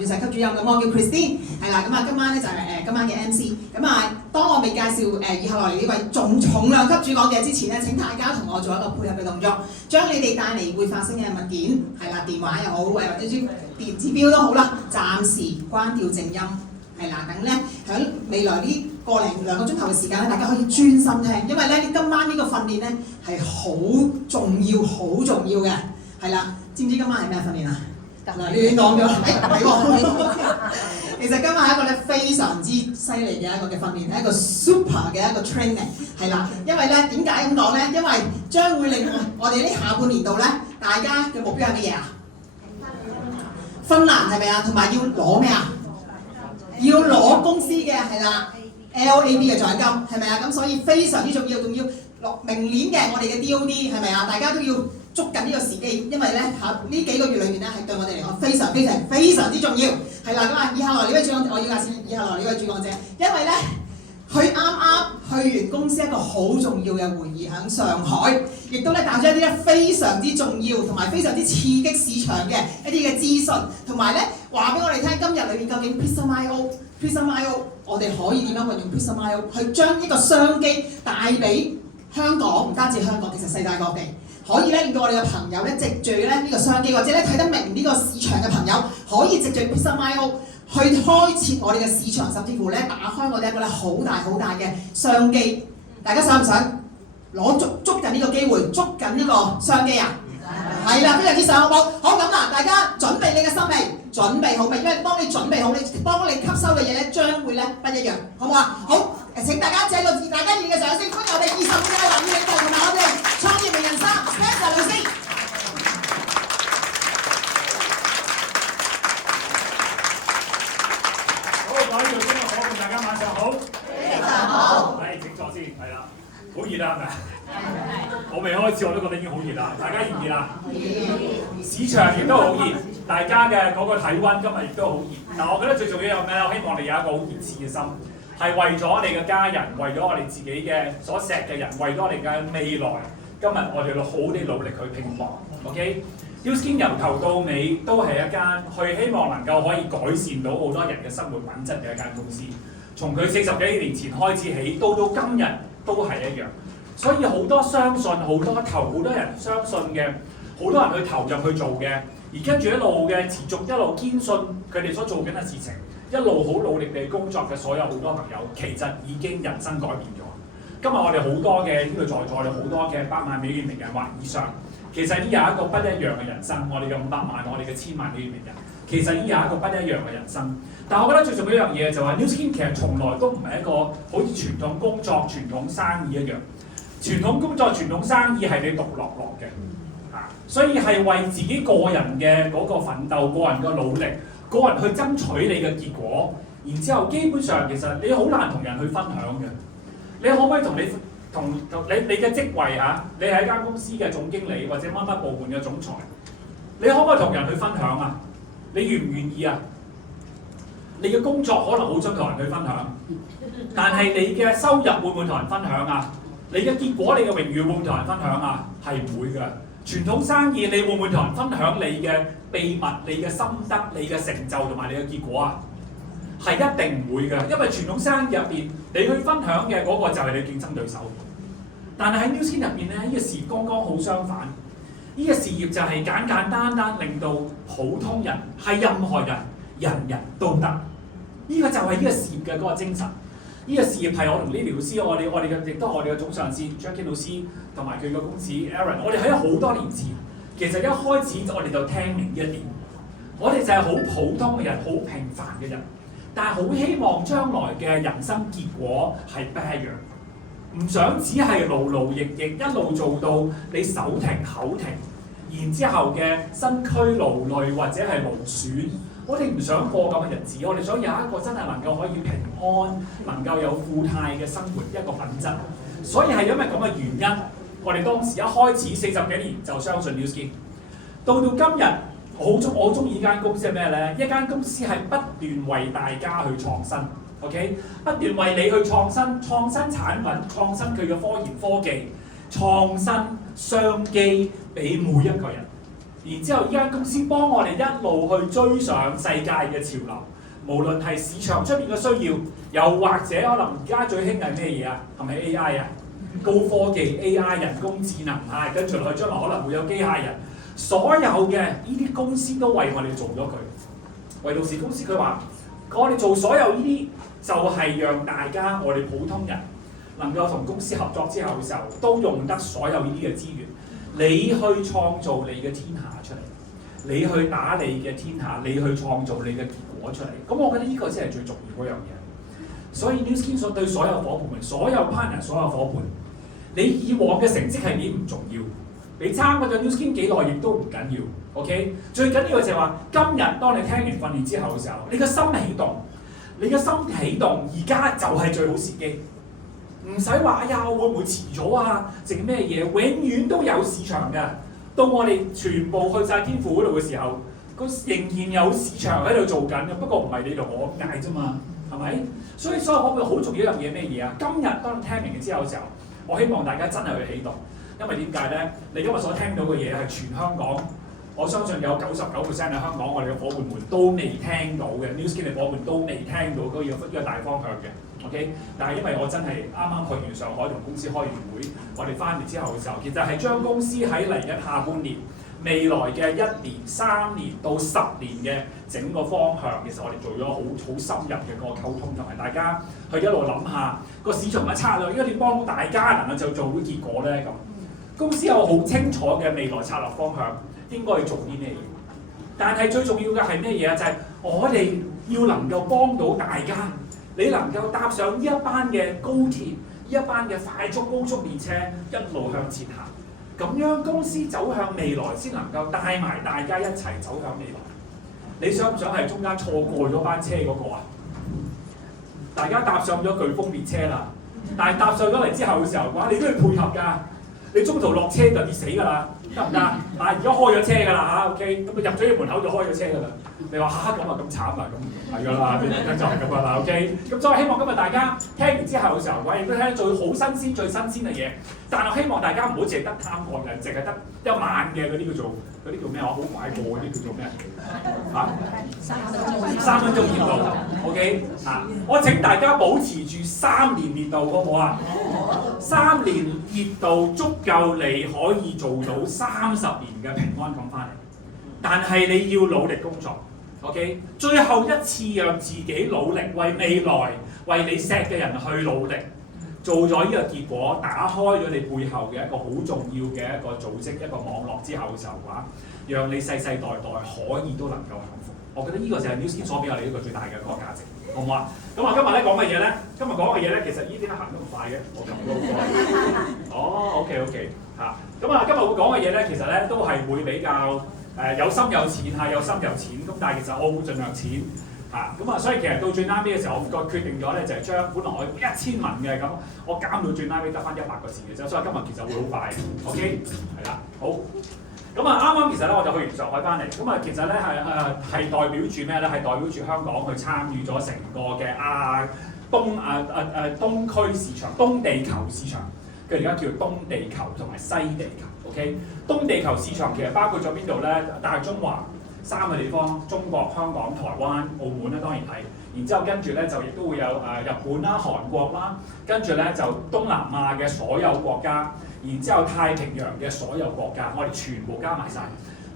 院上級主任，咁我叫 Christine， 係啦，咁啊今晚咧就係今晚嘅 MC， 咁啊當我未介紹以下落嚟呢位重量級主講者之前咧，請大家同我做一個配合嘅動作，將你哋帶嚟會發聲嘅物件，係啦，電話又好，或者啲電子錶都好啦，暫時關掉靜音，係啦，等咧喺未來呢個零兩個鐘頭嘅時間咧，大家可以專心聽，因為咧今晚呢個訓練咧係好重要、好重要嘅，係啦，知唔知今晚係咩訓練啊？嗱，亂講咗，俾我。其實今日係一個咧非常之犀利嘅一個嘅訓練，係一個 super 嘅一個 training， 係啦。因為咧點解咁講咧？因為將會令我哋呢下半年度咧，大家嘅目標係乜嘢啊？芬蘭係咪啊？同埋要攞咩啊？要攞公司嘅係啦 LAB 嘅獎金係咪啊？咁所以非常之重要，仲要落明年嘅我哋嘅 DOD 係咪啊？大家都要捉緊呢個時機，因為咧呢幾個月裏面咧係對我哋嚟講非常之重要，係啦。咁啊，以下來呢位主講，我要介紹以下來呢位主講者，因為咧佢啱去完公司一個好重要嘅會議喺上海，亦都咧帶咗一啲咧非常之重要同埋非常之刺激市場嘅一啲嘅資訊，同埋咧話俾我哋聽今日裏面究竟 Prism IO 我哋可以點樣運用 Prism IO 去將呢個商機帶俾香港，唔單止香港，其實世界各地。可以咧令到我哋嘅朋友咧藉住咧呢個商機，或者咧睇得明呢個市場嘅朋友，可以藉住 Prism IO 去開設我哋嘅市場，甚至乎咧打開我哋一個咧好大嘅商機。大家想唔想捉緊呢個機會，捉緊呢個商機啊？係啦，非常之想，好唔好？好咁啦，大家準備你嘅心未？準備好未？因為當你準備好，當你吸收嘅嘢咧，將會咧不一樣，好唔好啊？好，請大家借個大家熱烈嘅掌聲，歡迎我哋25屆男領導同埋我哋創業名人3 Spencer 老師。好，各位觀眾好，大家晚上好。晚上好。係，請坐先，係啦，好熱啊，係咪？我未開始我都覺得已經好熱啦，大家熱唔熱啊？市場亦都好熱，大家嘅嗰個體温今日亦都好熱。但我覺得最重要有咩咧？我希望你有一個好熱熾嘅心，係為咗你嘅家人，為咗我哋自己嘅所錫嘅人，為咗我哋嘅未來。今日我哋要好啲努力去拼搏 ，OK？U Skin 由頭到尾都係一間去希望能夠可以改善到好多人嘅生活品質嘅一間公司。從佢40幾年前開始起，到今日都係一樣。所以好多相信，好多人相信嘅，好多人去投入去做嘅，而跟住一路嘅持續，一路堅信佢哋所做緊嘅事情，一路好努力地工作嘅所有好多朋友，其實已經人生改變咗。今日我哋好多嘅呢個在座，我哋好多嘅100萬美元名人或以上，其實已有一個不一樣嘅人生。我哋嘅500萬，我哋嘅1000萬美元名人，其實已有一個不一樣嘅人生。但係我覺得最重要一樣嘢就係 Nu Skin 其實從來都唔係一個好似傳統工作、傳統生意一樣。傳統工作、傳統生意係你獨樂樂嘅，所以係為自己個人嘅嗰個奮鬥、個人嘅努力、個人去爭取你嘅結果，然之後基本上其實你好難同人去分享嘅。你可唔可以同你嘅職位嚇？你係一間公司嘅總經理或者乜乜部門嘅總裁，你可唔可以同人去分享啊？你願唔願意啊？你嘅工作可能好想同人去分享，但係你嘅收入會唔會同人分享啊？你嘅結果、你嘅榮譽會唔會同人分享啊？係唔會㗎。傳統生意你會唔會同人分享你嘅秘密、你嘅心得、你嘅成就同埋你嘅結果啊？係一定唔會㗎，因為傳統生意入邊你去分享嘅嗰個就係你競爭對手。但係喺 Nu Skin 入邊咧，呢個事業剛剛好相反。呢個事業就係簡簡單單令到普通人係任何人，人人都得。呢個就係呢個事業嘅嗰個精神。呢個事業係我同 Lily 老師，我哋嘅亦都係我哋嘅總上司 Jackie 老師同埋佢嘅公司 Aaron， 我哋喺好多年前，其實一開始我哋就聽明呢一點，我哋就係好普通嘅人，好平凡嘅人，但係好希望將來嘅人生結果係不一樣，唔想只係勞勞役役一路做到你手停口停，然之後嘅身軀勞累或者係勞損。我哋唔想過咁嘅日子，我哋想有一個真係能夠可以平安、能夠有富態嘅生活一個品質。所以係因為咁嘅原因，我哋當時一開始40幾年就相信 Nu Skin。到今日，我好中意呢間公司係咩咧？一間公司係不斷為大家去創新 ，OK？ 不斷為你去創新產品、創新佢嘅科研科技、創新商機俾每一個人。然之後呢間公司幫我哋一路去追上世界嘅潮流，無論係市場出邊嘅需要，又或者可能而家最興係咩嘢啊？係咪 AI 啊？高科技 AI 人工智能啊，跟住落去將來可能會有機械人，所有嘅呢啲公司都為我哋做咗佢。唯獨是公司佢話，我哋做所有呢啲就係讓大家我哋普通人能夠同公司合作之後嘅時候，都用得所有呢啲嘅資源。你去創造你嘅天下出嚟，你去打你嘅天下，你去創造你嘅結果出嚟。咁我覺得呢個先係最重要嗰樣嘢。所以 Nu Skin 所對所有夥伴們、所有 partner、所有夥伴，你以往嘅成績係點唔重要，你參加咗 Nu Skin 幾耐亦都唔緊要。OK， 最緊要嘅就係話，今日當你聽完訓練之後嘅時候，你嘅心起動，你嘅心起動，而家就係最好時機。唔使話，哎呀，會唔會遲咗啊？剩咩嘢？永遠都有市場嘅。到我哋全部去晒天父嗰度嘅時候，仍然有市場喺度做緊嘅。不過唔係你同我咁解啫嘛，係咪？所以可唔可以好重要一樣嘢咩嘢啊？今日當你聽明嘅之後嘅時候，我希望大家真係去起動，因為點解咧？你今日所聽到嘅嘢係全香港，我相信有99%喺香港，我哋嘅夥伴們都未聽到嘅 Nu Skin 嘅夥伴都未聽到嗰個大方向嘅。OK， 但係因為我真係啱啱去完上海同公司開完會，我哋翻嚟之後嘅時候，其實係將公司喺嚟緊下半年、未來嘅1年、3年到10年嘅整個方向，其實我哋做咗好深入嘅個溝通，同埋大家去一路諗下個市場嘅策略，應該點幫大家能夠就做到結果咧咁。公司有好清楚嘅未來策略方向，應該去做啲咩嘢。但係最重要嘅係咩嘢啊？就係我哋要能夠幫到大家。你能夠搭上呢一班嘅高鐵，呢一班嘅快速高速列車，一路向前行，咁樣公司走向未來，先能夠帶埋大家一齊走向未來。你想唔想係中間錯過咗班車嗰個啊？大家搭上咗颶風列車啦，但係搭上咗嚟之後嘅時候，哇！你都要配合㗎，你中途落車就跌死㗎啦，得唔得？但係而家開咗車㗎啦嚇 ，OK， 咁入咗去門口就開咗車㗎啦。你話嚇咁啊咁慘啊，咁唔係㗎啦，啲人就係咁㗎啦 ，OK。咁所以希望今日大家聽完之後嘅時候，我亦都聽到最好新鮮、最新鮮嘅嘢。但係希望大家唔好淨係得貪過嘅，淨係得1晚嘅嗰啲叫做嗰啲叫咩話好快過嗰啲叫做咩啊？3分鐘熱度 ，OK 啊！我請大家保持住3年熱度，好唔好啊？3年熱度足夠你可以做到30年嘅平安咁翻嚟，但係你要努力工作。OK， 最後一次讓自己努力，為未來、為你錫嘅人去努力，做咗呢個結果，打開咗你背後嘅一個好重要嘅一個組織、一個網絡之後嘅時候嘅話，讓你世世代代可以都能夠幸福。我覺得呢個就係 Nu Skin 所俾我哋一個最大嘅一個價值，好唔好啊？咁啊，今日咧講嘅嘢咧，今日講嘅嘢咧，其實呢啲行得咁快嘅，我撳到好快。哦 ，OK 嚇，咁啊，今日會講嘅嘢咧，其實咧都係會比較。有深有淺嚇，有深有淺咁，但係其實我會盡量淺嚇，咁啊，所以其實到最拉尾嘅時候，我決定咗咧就係將本來我1000文嘅咁，我減到最拉尾得翻100個字嘅啫，所以今日其實會好快 ，OK， 係啦，好，咁啊啱啱其實咧我就去完上海翻嚟，咁啊其實咧係代表住咩咧？係代表住香港去參與咗成個嘅東區市場、東地球市場，佢而家叫東地球同埋西地球。OK， 東地球市場其實包括咗邊度咧？大中華3個地方，中國、香港、台灣、澳門咧，當然係。然之後跟住咧就亦都會有日本啦、韓國啦，跟住咧就東南亞嘅所有國家，然之後太平洋嘅所有國家，我哋全部加埋晒。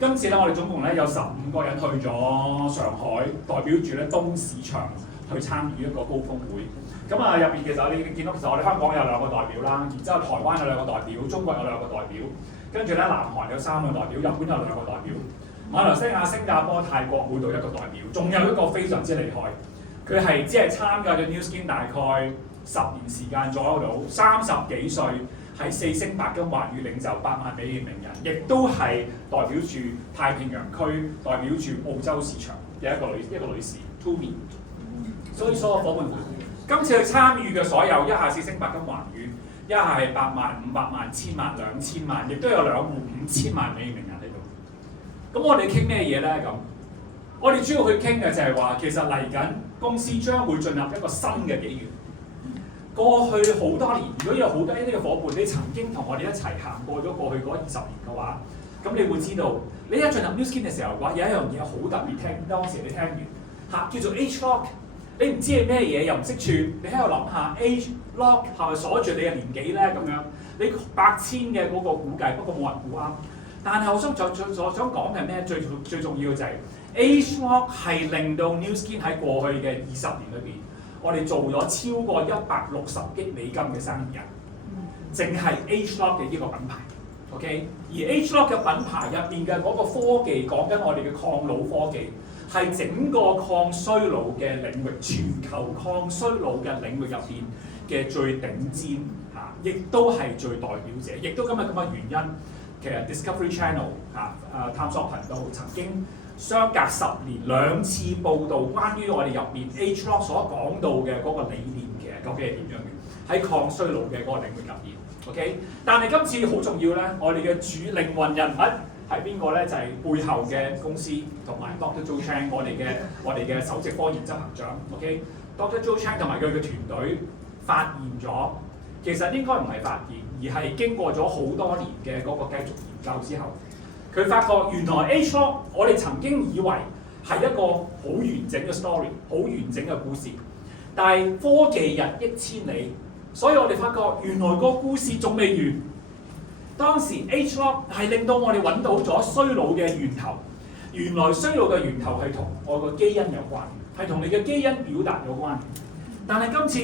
今次咧我哋總共咧有15個人去咗上海，代表住咧東市場去參與一個高峰會。咁啊入邊其實你見到其實我哋香港有2個代表啦，然之後台灣有2個代表，中國有2個代表。跟住咧，南韓有3個代表，日本有2個代表，馬來西亞、新加坡、泰國每度1個代表，仲有一個非常之厲害，佢係只係參加咗 Nu Skin 大概10年時間左右到，30幾歲，係4星白金華語領袖、百萬美元名人，亦都係代表住太平洋區、代表住澳洲市場嘅一個女士 Tumi。所以所有夥伴們，今次去參與嘅所有，一下4星白金華語。一係100萬、500萬、1000萬、2000萬，亦都有2戶5000萬美元名人喺度。咁我哋傾咩嘢咧？咁我哋主要去傾嘅就係話，其實嚟緊公司將會進入一個新嘅紀元。過去好多年，如果有好多呢啲嘅夥伴，你曾經同我哋一齊行過咗過去嗰20年嘅話，咁你會知道，你一進入 Nu Skin 嘅時候，話有一樣嘢好特別聽，當時你聽完嚇叫做 Age Lock， 你唔知係咩嘢，又唔識串，你喺度諗下 Age Lock 係咪鎖住你嘅年紀咧咁樣？你百千嘅嗰個估計，不過冇人估啱。但係我想講嘅咩？最重要嘅就係 Age Lock 係令到 Nu Skin 喺過去嘅20年裏邊，我哋做咗超過160億美金嘅生意啊！淨係 Age Lock 嘅呢個品牌。OK， 而 Age Lock 嘅品牌入邊嘅嗰個科技，講緊我哋嘅抗老科技，係整個抗衰老嘅領域，全球抗衰老嘅領域入邊嘅最頂尖嚇，亦都係最代表者，亦都今日咁嘅原因。其實 Discovery Channel 探索頻道曾經相隔10年2次報導關於我哋入邊 Age Lock 所講到嘅嗰個理念嘅究竟係點樣嘅，喺抗衰老嘅嗰個領域入邊。OK， 但係今次好重要咧，我哋嘅主靈魂人物係邊個咧？就係、是、背後嘅公司同埋 Dr. Joe Chang， 我哋嘅首席科研執行長。OK，Dr. Joe Chang 同埋佢嘅團隊發現咗，其實應該唔係發現，而係經過咗好多年嘅嗰個繼續研究之後，佢發覺原來 Age Lock 我哋曾經以為係一個好完整嘅 story， 好完整嘅故事，但係科技日益千里。所以我哋發覺原來個故事仲未完。當時 Age Lock 係令到我哋揾到咗衰老嘅源頭。原來衰老嘅源頭係同我個基因有關，係同你嘅基因表達有關。但係今次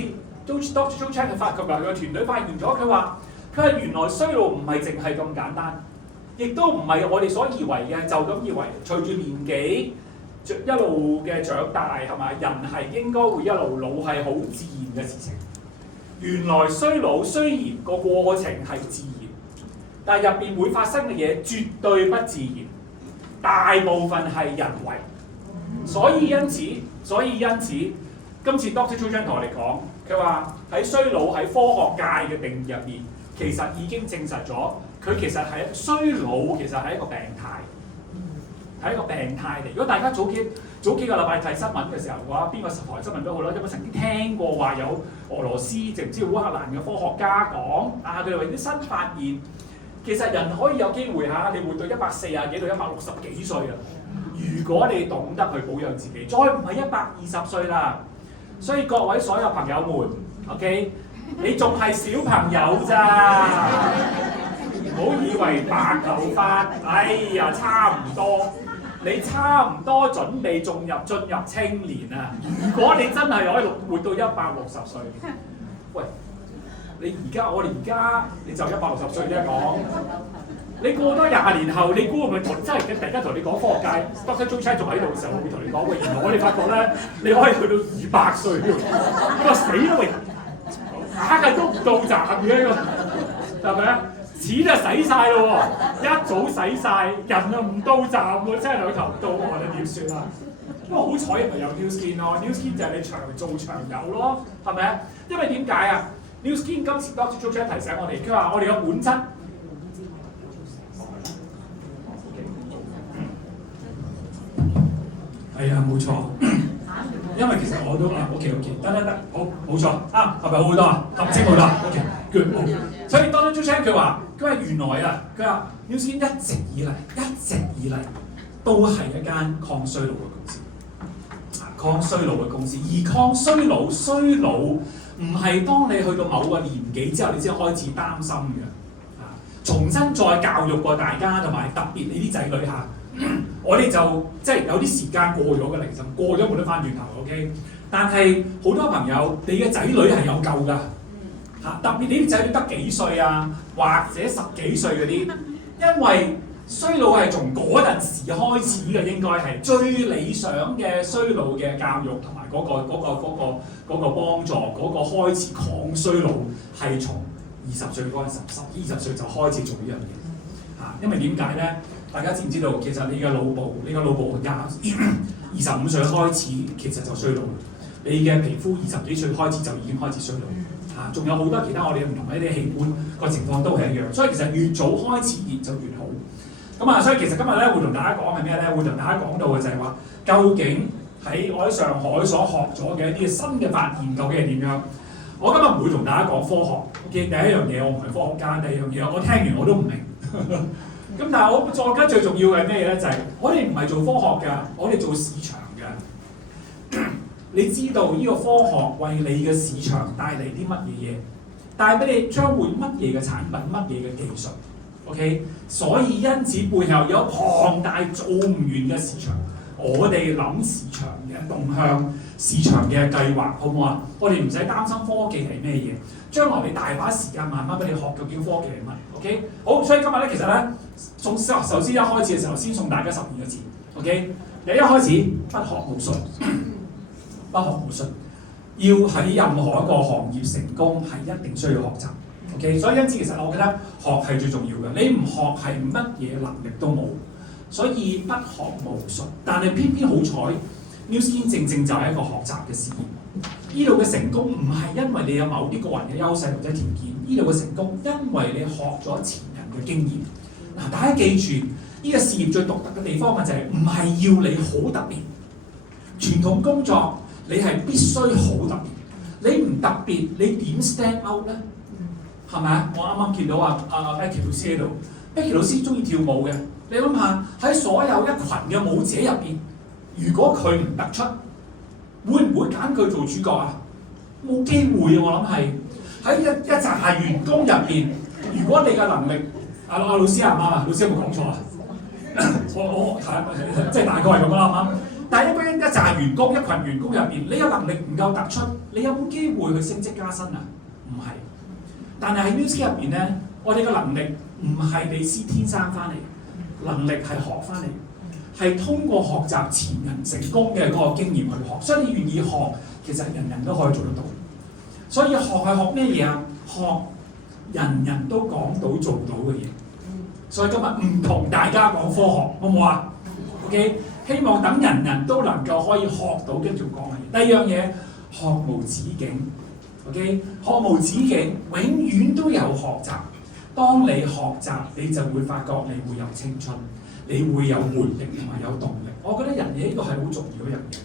Dr. Joe Chang 同埋佢嘅團隊發現咗，佢話原來衰老唔係淨係咁簡單，亦都唔係我哋所以為嘅，就咁以為隨住年紀一路嘅長大係咪？人係應該會一路老係好自然嘅事情。原來衰老雖然個過程係自然，但係入邊會發生嘅嘢絕對不自然，大部分係人為。所以因此，今次 Dr. Joe Chang 同我哋講，佢話喺衰老喺科學界嘅定義入面，其實已經證實咗，佢其實係衰老，其實係一個病態。係一個病態嚟。如果大家早幾個禮拜睇新聞嘅時候嘅話，邊個台新聞都好啦，因為曾經聽過話有俄羅斯定唔知烏克蘭嘅科學家講佢哋話啲新發現，其實人可以有機會你活到140幾到160幾歲啊！如果你懂得去保養自己，再唔係120歲啦。所以各位所有朋友們 ，OK， 你仲係小朋友咋，唔好以為白頭髮，哎呀差唔多。你差唔多準備進入青年啊！如果你真係可以活到160歲，喂，我哋而家你就160歲啫講，你過多20年後，你估係咪真係突然間同你講科學界 Dr. Joe Chang 仲喺度嘅時候，會同你講喂，原來我哋發覺咧，你可以去到200歲喎！你話死啦喂，硬係都唔到站嘅呢個，係咪啊？錢就使晒咯喎，一早使晒，人就唔到站喎，真係兩頭唔到岸，你點算啊？不過好彩咪有 Nu Skin 咯 ，Nu Skin 就係你長做長有咯，係咪啊？因為點解啊 ？Nu Skin 今次 Dr. Joe Chang 提醒我哋，佢話我哋嘅本質係啊，冇錯。因為其實我都OK，得，好冇錯啊，係咪好多啊？合清好多 ，OK，good，好。所以 Dr. Joe Chang 佢話原來啊，佢話 Nu Skin 一直以嚟都係一間抗衰老嘅公司，抗衰老嘅公司。而抗衰老唔係當你去到某個年紀之後，你先開始擔心嘅。重新再教育過大家，同埋特別你啲仔女嚇。我哋就即係有啲時間過咗嘅嚟，就過咗冇得翻轉頭 ，OK。但係好多朋友，你嘅仔女係有救㗎嚇，特別你啲仔女得幾歲啊，或者10幾歲嗰啲，因為衰老係從嗰陣時開始嘅，應該係最理想嘅衰老嘅教育同埋嗰個幫助，嗰個開始抗衰老係從20歲嗰陣時，10、20歲就開始做呢樣嘢嚇，因為點解咧？大家知唔知道？其實你嘅腦部25歲開始其實就衰老，你嘅皮膚20幾歲開始就已經開始衰老嚇，仲有好多其他我哋唔同嘅一啲器官個情況都係一樣，所以其實越早開始熱就越好。咁所以其實今日咧會同大家講係咩咧？會同大家講到嘅就係話，究竟我喺上海所學咗嘅一啲新嘅發現究竟係點樣？我今日唔會同大家講科學嘅第一樣嘢，我唔係科學家；第二樣嘢我聽完我都唔明。咁但係我再加最重要嘅係咩咧？就係、我哋唔係做科學㗎，我哋做市場㗎。你知道呢個科學為你嘅市場帶嚟啲乜嘢嘢？帶俾你將會乜嘢嘅產品、乜嘢嘅技術 ？OK， 所以因此背後有龐大做唔完嘅市場。我哋諗市場嘅動向、市場嘅計劃，好唔好啊？我哋唔使擔心科技係咩嘢，將來你大把時間慢慢俾你學究竟科技係乜。OK， 好，所以今日咧其實咧，首先一開始嘅時候先送大家12個字。OK， 第一開始不學無術，不學無術。要喺任何一個行業成功係一定需要學習。OK， 所以因此其實我覺得學係最重要嘅。你唔學係乜嘢能力都冇。所以不學無術，但係偏偏好彩 New Skin 正正就係一個學習嘅事業。呢度嘅成功唔係因為你有某啲個人嘅優勢或者條件，呢度嘅成功因為你學咗前人嘅經驗。嗱，大家記住，呢個事業最獨特嘅地方就係唔係要你好特別。傳統工作你係必須好特別，你唔特別你點 stand out 咧？係咪啊？我啱啱見到Becky 老師喺度 ，Becky 老師中意跳舞嘅。你諗下喺所有一群嘅舞者入邊，如果佢唔突出，會唔會揀佢做主角啊？冇機會啊！我諗係喺一紮員工入邊，如果你嘅能力，老師啱唔啱啊？老師有冇講錯啊？我係即係大概係咁啦，啱唔啱？但係一紮員工、一群員工入邊，你嘅能力唔夠突出，你有冇機會去升職加薪啊？唔係。但係喺 New Skin 入邊咧，我哋嘅能力唔係你先天生翻嚟。能力係學翻嚟，係通過學習前人成功嘅嗰個經驗去學，所以你願意學，其實人人都可以做得到。所以學係學咩嘢啊？學人人都講到做到嘅嘢。所以今日唔同大家講科學，好唔好啊 ？OK， 希望等人人都能夠可以學到跟住講嘅嘢。第二樣嘢，學無止境。OK， 學無止境，永遠都有學習。當你學習，你就會發覺你會有青春，你會有活力同埋有動力。我覺得人嘢呢個係好重要一樣嘢。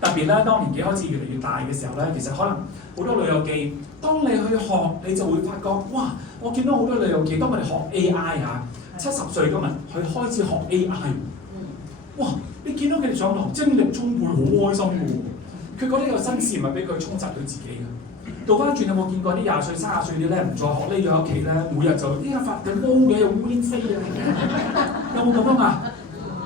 特別咧，當年紀開始越嚟越大嘅時候咧，其實可能好多老友記，當你去學，你就會發覺，哇！我見到好多老友記，當佢哋學 AI 70歲今日，佢開始學 AI， 哇！你見到佢哋上堂精力充沛，好開心嘅喎。佢覺得有新事物俾佢充實到自己嘅。倒翻轉有冇見過啲20歲、30歲啲咧唔再學呢樣屋企咧，每日就呢家發緊毛嘅，有烏蠅飛啊！有冇咁啊？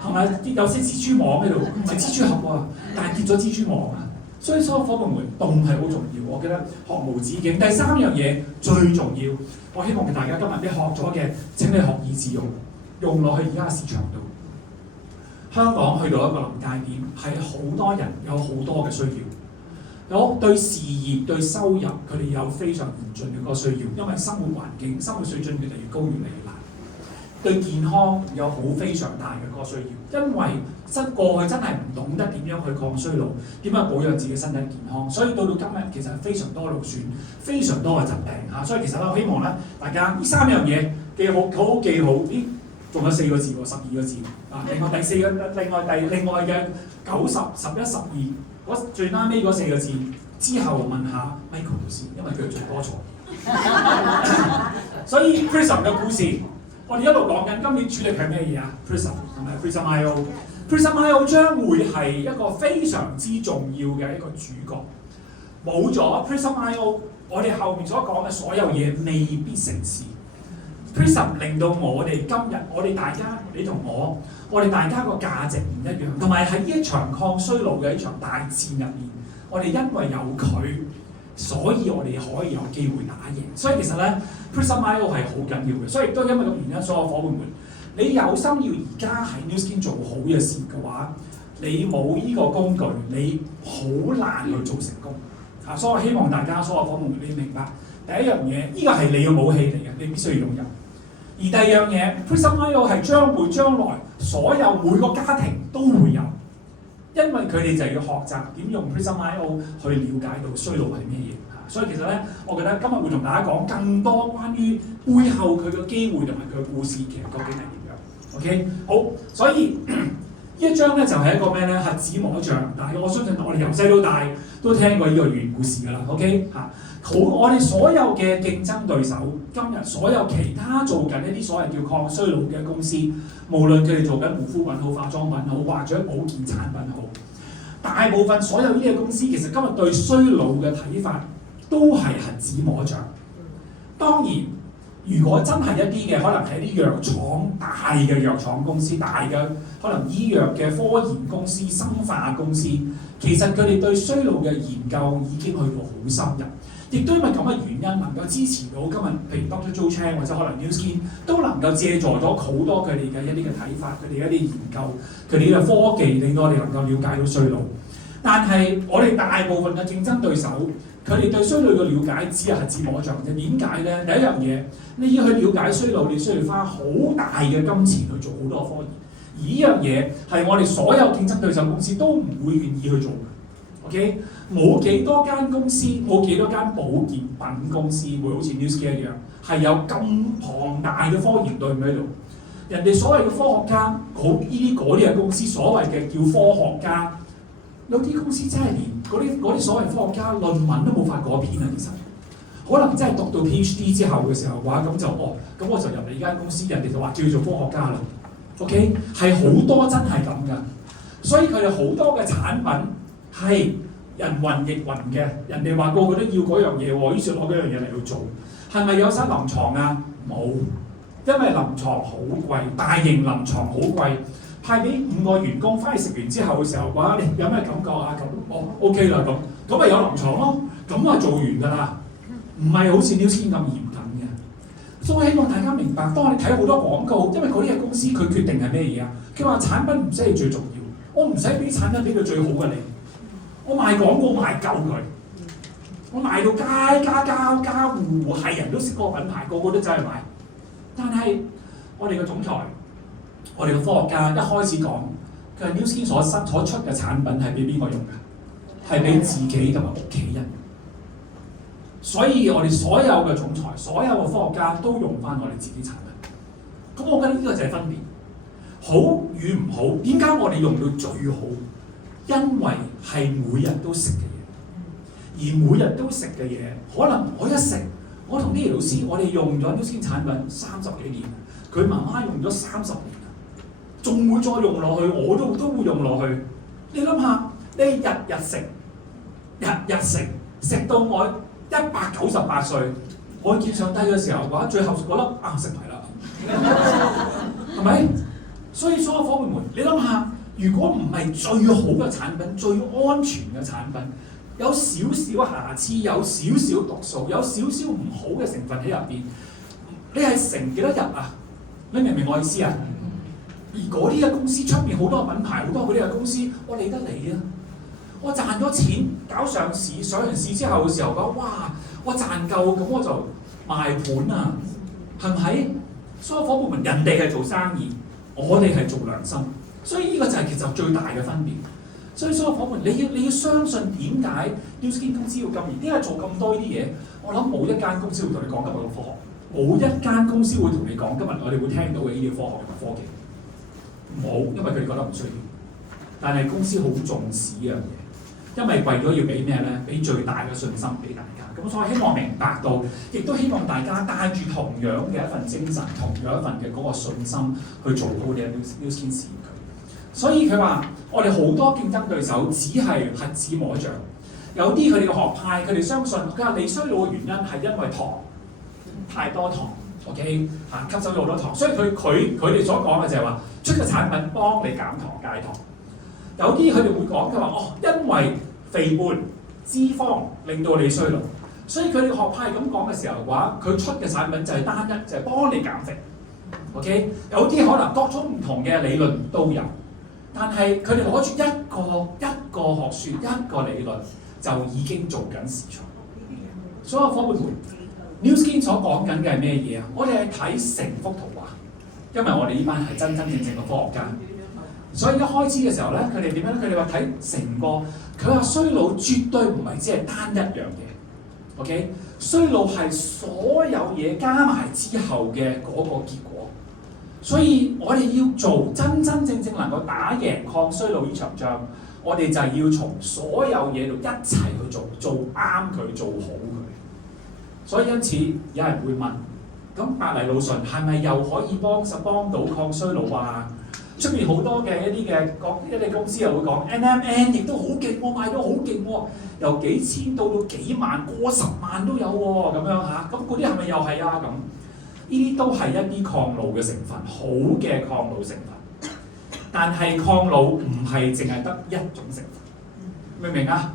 係咪有些蜘蛛網喺度，唔係蜘蛛俠啊，但係結咗蜘蛛網啊！所以所有伙伴們動係好重要，我記得學無止境。第三樣嘢最重要，我希望大家今日你學咗嘅，請你學以致用，用落去而家嘅市場度。香港去到一個臨界點，係好多人有好多嘅需要。有對事業、對收入，佢哋有非常嚴峻嘅嗰個需要，因為生活環境、生活水準越嚟越高，越嚟越難。對健康有好非常大嘅嗰個需要，因為過去真係唔懂得點樣去抗衰老，點樣保養自己身體健康，所以到今日其實係非常多勞損、非常多嘅疾病嚇。所以其實咧，我希望咧大家呢3樣嘢記好，好記好。咦，仲有4個字喎，12個字啊！另外嘅90、11、12。最拉尾嗰4個字之後問下 Michael 老師，因為佢最多錯。所以 Prism 嘅故事，我哋一路講緊今年主力係咩嘢啊 ？Prism 係咪 Prism IO？Prism IO 將會係一個非常之重要嘅一個主角。冇咗 Prism IO，我哋後面所講嘅所有嘢未必成事。Prism 令到我哋今日，我哋大家，你同我哋大家個價值唔一樣，同埋喺呢一場抗衰老嘅一場大戰入面，我哋因為有佢，所以我哋可以有機會打贏。所以其實咧 ，Prism IO 係好緊要嘅。所以亦都因為咁原因，所有伙伴們，你有心要而家喺 New Skin 做好嘅事嘅話，你冇呢個工具，你好難去做成功。所以我希望大家所有伙伴們，你明白第一樣嘢，呢個係你嘅武器嚟嘅，你必須要擁有。而第二樣嘢 Prism IO 係將來所有每個家庭都會有，因為佢哋就要學習點用 Prism IO 去了解到衰老係咩嘢嚇。所以其實咧，我覺得今日會同大家講更多關於背後佢嘅機會同埋佢嘅故事，其實究竟係點樣 ？OK， 好，所以一章咧就係一個咩咧？瞎子摸象，但係我相信我哋由細到大都聽過呢個寓言故事㗎啦。OK 嚇，好，我哋所有嘅競爭對手，今日所有其他做緊一啲所謂叫抗衰老嘅公司，無論佢哋做緊護膚品好、化妝品好，或者保健產品好，大部分所有呢啲公司其實今日對衰老嘅睇法都係瞎子摸象。當然，如果真係一啲嘅，可能係一啲藥廠大嘅藥廠公司，大嘅可能醫藥嘅科研公司、生化公司，其實佢哋對衰老嘅研究已經去到好深入，亦都因為咁嘅原因，能夠支持到今日譬如 Dr. Joe Chang 或者可能 Nu Skin 都能夠借助咗好多佢哋嘅一啲嘅睇法，佢哋一啲研究，佢哋嘅科技，令到我哋能夠了解到衰老。但係我哋大部分嘅競爭對手，佢哋對衰老嘅了解只係瞎子摸象啫。點解咧？第一樣嘢，你要去了解衰老，你需要花好大嘅金錢去做好多科研，而呢樣嘢係我哋所有競爭對手公司都唔會願意去做嘅。OK， 冇幾多間公司，冇幾多間保健品公司會好似 Nu Skin 一樣，係有咁龐大嘅科研隊伍喺度。人哋所謂嘅科學家，嗰啲嘅公司，所謂嘅叫科學家。有啲公司真係連嗰啲所謂科學家論文都冇發過一篇啊！其實可能真係讀到 PhD 之後嘅時候嘅話，咁我就入嚟呢間公司，人哋就話叫做科學家啦。OK， 係好多真係咁噶，所以佢哋好多嘅產品係人云亦云嘅，人哋話個個都要嗰樣嘢喎，於是攞嗰樣嘢嚟去做，係咪有晒臨床啊？冇，因為臨床好貴，大型臨床好貴。派俾5個員工翻去食完之後嘅時候，話你有咩感覺啊？咁OK 啦，咁咪有臨床咯，咁啊做完㗎啦，唔係好似 Nu Skin 咁嚴謹嘅。所以我希望大家明白，當你睇好多廣告，因為嗰啲嘅公司佢決定係咩嘢啊？佢話產品唔使係最重要，我唔使俾產品俾佢最好嘅你，我賣廣告賣夠佢，我賣到家戶係人都識嗰個品牌，個個都走去買。但係我哋嘅總裁。我哋嘅科學家一開始講，佢係 Nu Skin 所出嘅產品係俾邊個用㗎？係俾自己同埋屋企人。所以我哋所有嘅總裁、所有嘅科學家都用翻我哋自己產品。咁我覺得呢個就係分別，好與唔好。點解我哋用到最好？因為係每日都食嘅嘢，而每日都食嘅嘢，可能我一食，我同 Lily 老師，我哋用咗 Nu Skin 產品30幾年，佢媽媽用咗30年。仲會再用落去，我都會用落去。你諗下，你日日食，食到我198歲，我見上低嘅時候嘅話，最後覺得食埋啦，係咪？所以所有夥伴們，你諗下，如果唔係最好嘅產品、最安全嘅產品，有少少瑕疵、有少少毒素、有少少唔好嘅成分喺入邊，你係成幾多日啊？你明唔明我意思啊？而嗰啲嘅公司出面好多品牌，好多嗰啲嘅公司，我理得你啊！我賺咗錢搞上市，上完市之後嘅時候講，哇！我賺夠，咁我就賣盤啊，係咪？所有夥伴們，人哋係做生意，我哋係做良心，所以呢個就係其實最大嘅分別。所以所有夥伴，你要相信點解 Nu Skin 公司要咁嚴？點解做咁多呢啲嘢？我諗冇一間公司會同你講今日嘅科學，冇一間公司會同你講今日我哋會聽到嘅呢啲科學同埋科技。冇，因為佢哋覺得唔需要。但係公司好重視呢樣嘢，因為為咗要俾咩咧？俾最大嘅信心俾大家。咁所以希望明白到，亦都希望大家帶住同樣嘅一份精神，同樣一份嘅嗰個信心去做好你嘅 Nu Skin 事業。所以佢話：我哋好多競爭對手只係瞎子摸象，有啲佢哋嘅學派，佢哋相信佢話你衰老嘅原因係因為糖太多糖。OK 吸收咗好多糖，所以佢哋所講嘅就係話出嘅產品幫你減糖戒糖。有啲佢哋會講嘅話，因為肥胖脂肪令到你衰老，所以佢哋學派咁講嘅時候嘅話，佢出嘅產品就係單一，就係幫你減肥。OK， 有啲可能各種唔同嘅理論都有，但係佢哋攞住一個學説一個理論就已經做緊市場。所有夥伴們。Nu Skin 所講緊嘅係咩嘢啊？我哋係睇成幅圖畫，因為我哋呢班係真正嘅科學家，所以一開始嘅時候咧，佢哋點樣咧？佢哋話睇成個，佢話衰老絕對唔係只係單一樣嘢。OK， 衰老係所有嘢加埋之後嘅嗰個結果。所以我哋要做真真正正能夠打贏抗衰老呢場仗，我哋就係要從所有嘢度一齊去做，做啱佢，做好佢。所以因此有人會問：咁白藜蘆醇係咪又可以幫到抗衰老啊？出面好多嘅一啲公司又會講 NMN 亦都好勁喎，賣到好勁喎，由幾千到幾萬，過10萬都有喎，咁樣嚇。咁嗰啲係咪又係啊？咁呢啲都係一啲抗老嘅成分，好嘅抗老成分。但係抗老唔係淨係得一種成分，明唔明啊？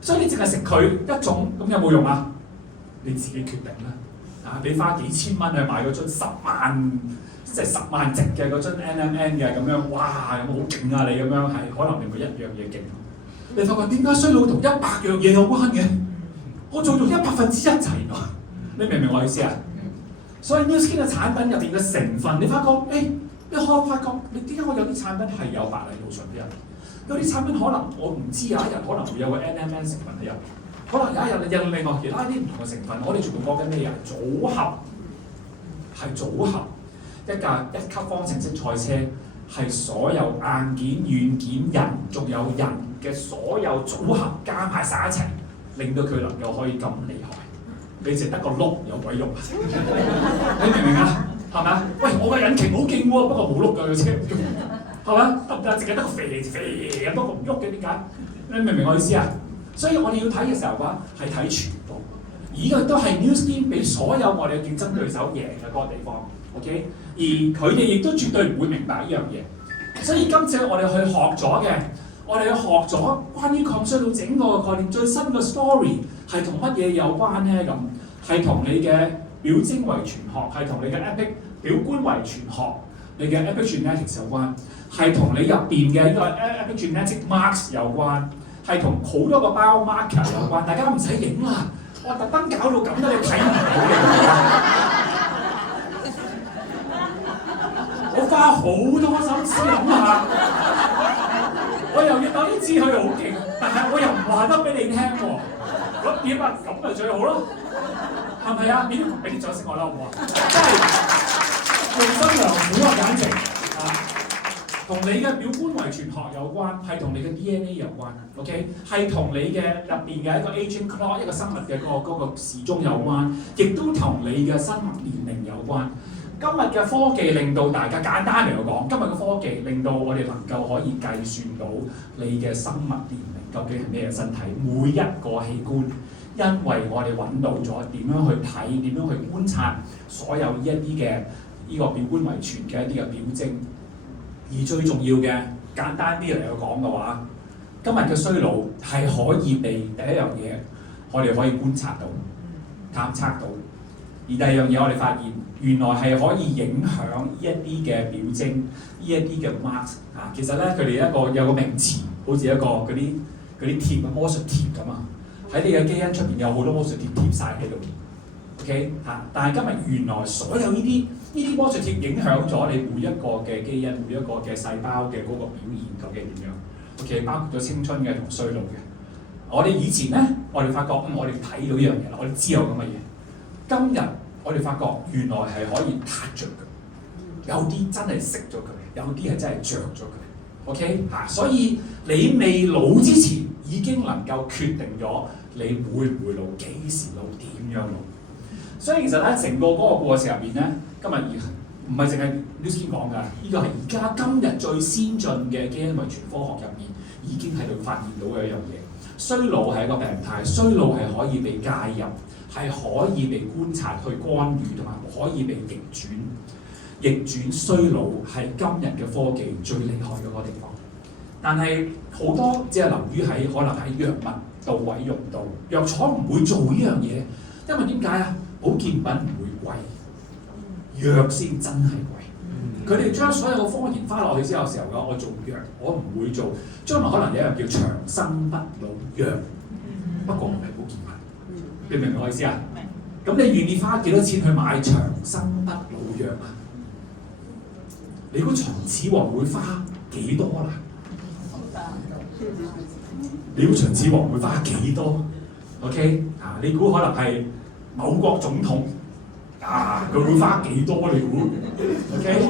所以你淨係食佢一種，咁有冇用啊？你自己決定啦。啊，你花幾千蚊去買嗰樽10萬，即係10萬值嘅嗰樽 NMN 嘅咁樣，哇，咁好勁啊！你咁樣係可能你會一樣嘢勁。你發覺點解衰老同100樣嘢有關嘅？我做到100%就係，你明唔明我意思啊？所以 Nu Skin 嘅產品入邊嘅成分，你發覺，你發覺你點解我有啲產品係有白藜蘆醇嘅人，有啲產品可能我唔知有一日可能會有個 NMN 成分喺入邊，可能有一日你印另外其他啲唔同嘅成分，我哋全部講緊咩啊？組合係組合，一架1級方程式賽車係所有硬件、軟件、人，仲有人嘅所有組合加埋晒一齊，令到佢能夠可以咁厲害。你淨得個轆有鬼用啊？你明唔明啊？係咪啊？喂，我嘅引擎好勁喎，不過冇轆㗎個車，係咪？得唔得？淨係得個肥咁，不過唔喐嘅，點解？你明唔明我意思啊？所以我哋要睇嘅時候話係睇全部，而呢個都係 Nu Skin 俾所有我哋嘅競爭對手贏嘅嗰個地方。OK， 而佢哋亦都絕對唔會明白呢樣嘢。所以今次我哋去學咗嘅，我哋去學咗關於抗衰老整個概念，最新嘅 story 係同乜嘢有關咧？咁係同你嘅表徵遺傳學，係同你嘅 epic 表觀遺傳學，你嘅 epigenetics 有關，係同你入邊嘅呢個 epigenetic marks 有關，係同好多個 biomarker 有關。大家唔使影啦，我特登搞到咁都你睇唔到嘅。我花好多心思諗下，我又要等啲知佢好勁，但係我又唔話得俾你聽喎。咁點啊？咁咪最好咯，係咪啊？俾啲掌聲我啦，好唔好啊？真係用心良苦啊，簡直啊！同你嘅表觀遺傳學有關，係同你嘅 DNA 有關 ，OK？ 係同你嘅入邊嘅一個 aging clock 一個生物嘅嗰個時鐘有關，亦都同你嘅生物年齡有關。今日嘅科技令到大家簡單嚟講，今日嘅科技令到我哋能夠可以計算到你嘅生物年齡究竟係咩身體，每一個器官，因為我哋揾到咗點樣去睇，點樣去觀察所有呢一啲嘅呢個表觀遺傳嘅一啲嘅表徵。而最重要嘅，簡單啲嚟講嘅話，今日嘅衰老係可以被第一樣嘢，我哋可以觀察到、探測到；而第二樣嘢，我哋發現原來係可以影響呢一啲嘅表徵、呢一啲嘅 marks 啊。其實咧，佢哋有個名詞，好似一個嗰啲貼啊，魔術貼咁啊。喺你嘅基因出邊有好多魔術貼貼曬喺度。OK 嚇，但係今日原來所有呢啲魔術貼影響咗你每一個嘅基因、每一個嘅細胞嘅嗰個表現究竟點樣 ？OK， 包括咗青春嘅同衰老嘅。我哋以前咧，我哋發覺我哋睇到呢樣嘢啦，我哋知有咁嘅嘢。今日我哋發覺原來係可以撻着佢，有啲真係食咗佢，有啲係真係着咗佢。OK 嚇，所以你未老之前已經能夠決定咗你會唔會老、幾時老、點樣老。所以其實咧，成個嗰個過程入邊咧，今日唔係淨係 Nu Skin 講㗎，呢個係而家今日最先進嘅基因遺傳科學入面已經喺度發現到嘅一樣嘢。衰老係一個病態，衰老係可以被介入，係可以被觀察、去干預，同埋可以被逆轉。逆轉衰老係今日嘅科技最厲害嘅嗰個地方。但係好多只係留於喺可能喺藥物到位用度，藥廠唔會做呢樣嘢，因為點解啊？保健品唔會貴，藥先真係貴。佢哋將所有嘅科研花落去之後嘅時候嘅，我做藥，我唔會做。將來可能有一樣叫長生不老藥，不過唔係保健品。你明唔明我意思啊？咁你願意花幾多錢去買長生不老藥啊？你估秦始皇會花幾多啦？你估秦始皇會花幾多 ？OK 啊？你估可能係某國總統佢會花幾多你估 ？OK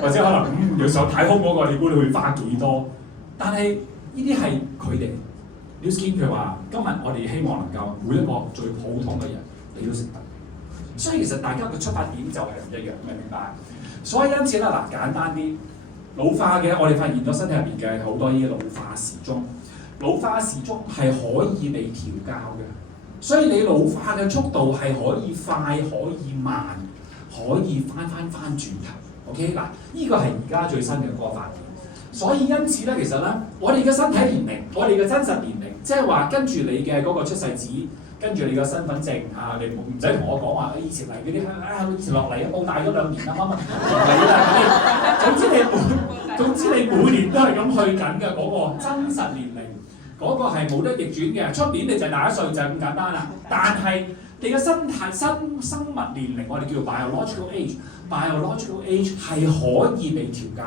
或者可能要上太空嗰個，你估你會花幾多？但係呢啲係佢哋。New Skin 佢話：今日我哋希望能夠每一個最普通嘅人，你都識得。所以其實大家嘅出發點就係唔一樣，明唔明白？所以因此咧，簡單啲，老化嘅我哋發現咗身體入邊嘅好多呢啲老化時鐘，老化時鐘係可以被調校嘅。所以你老化嘅速度係可以快，可以慢，可以翻轉頭。OK 嗱，呢個係而家最新嘅嗰個發展。所以因此咧，其實咧，我哋嘅身體年齡，我哋嘅真實年齡，即係話跟住你嘅嗰個出世紙，跟住你嘅身份證你唔使同我講話，以前嚟嗰啲以前落嚟報大咗2年啦，乜唔理啦。總之你每年都係咁去緊嘅嗰個真實年齡，嗰個係冇得逆轉嘅。出年你就大1歲就係咁簡單啦。但係你嘅生物年齡，我哋叫 biological age 係可以被調校。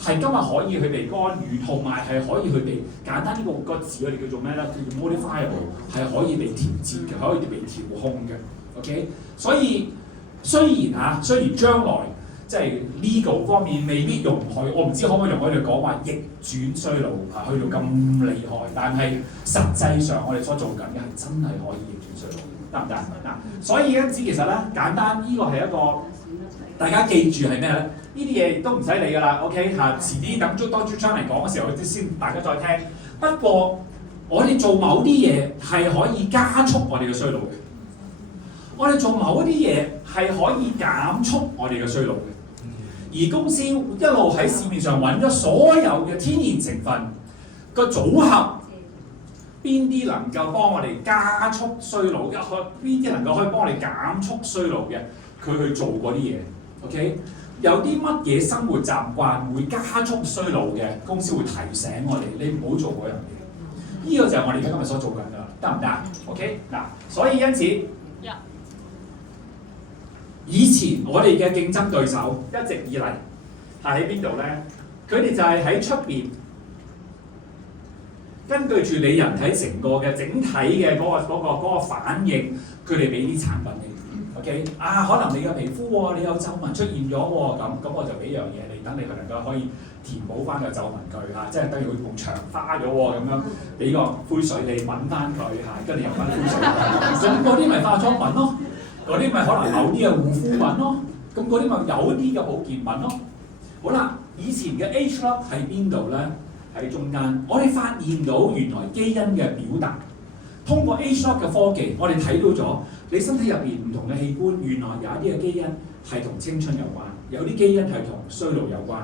係今日可以去被干預，同埋係可以去被簡單呢個字，我哋叫做咩咧？叫做 modifiable， 係可以被調節嘅，可以被調控嘅。OK， 所以雖然將來即係 legal 方面未必容許，我唔知可唔可以容許你講話逆轉衰老去到咁厲害，但係實際上我哋所做緊嘅係真係可以逆轉衰老，得唔得？所以因此其實咧簡單，呢個係一個大家記住係咩咧？呢啲嘢都唔使理㗎啦 ，OK 遲啲等當朱昌嚟講嘅時候，先大家再聽。不過我哋做某啲嘢係可以加速我哋嘅衰老嘅，我哋做某一啲嘢係可以減速我哋嘅衰老嘅。而公司一路喺市面上揾咗所有嘅天然成分個組合，邊啲能夠幫我哋加速衰老嘅？邊啲能夠可以幫我哋減速衰老嘅？佢去做嗰啲嘢 ，OK？有啲乜嘢生活習慣會加速衰老嘅？公司會提醒我哋，你唔好做嗰樣嘢。呢個就係我哋今日所做緊㗎啦，得唔得 ？OK？所以因此，以前我哋嘅競爭對手一直以嚟係喺邊度咧？佢哋就係喺出邊，根據住你人體成個嘅整體嘅嗰個反應，佢哋俾啲產品你。OK 可能你嘅皮膚你有皺紋出現咗喎，咁我就俾樣嘢你，等你能夠可以填補翻個皺紋佢即係等於佢埲牆花咗喎咁樣，俾個灰水你揾翻佢跟住入翻灰水，咁嗰啲咪化妝品咯，嗰啲咪可能有啲嘅護膚品咯，咁嗰啲咪有啲嘅保健品咯。好啦，以前嘅 age lock 喺邊度咧？喺中間，我哋發現到原來基因嘅表達，通過 age lock 嘅科技，我哋睇到咗。你身體入邊唔同嘅器官，原來有一啲嘅基因係同青春有關，有啲基因係同衰老有關。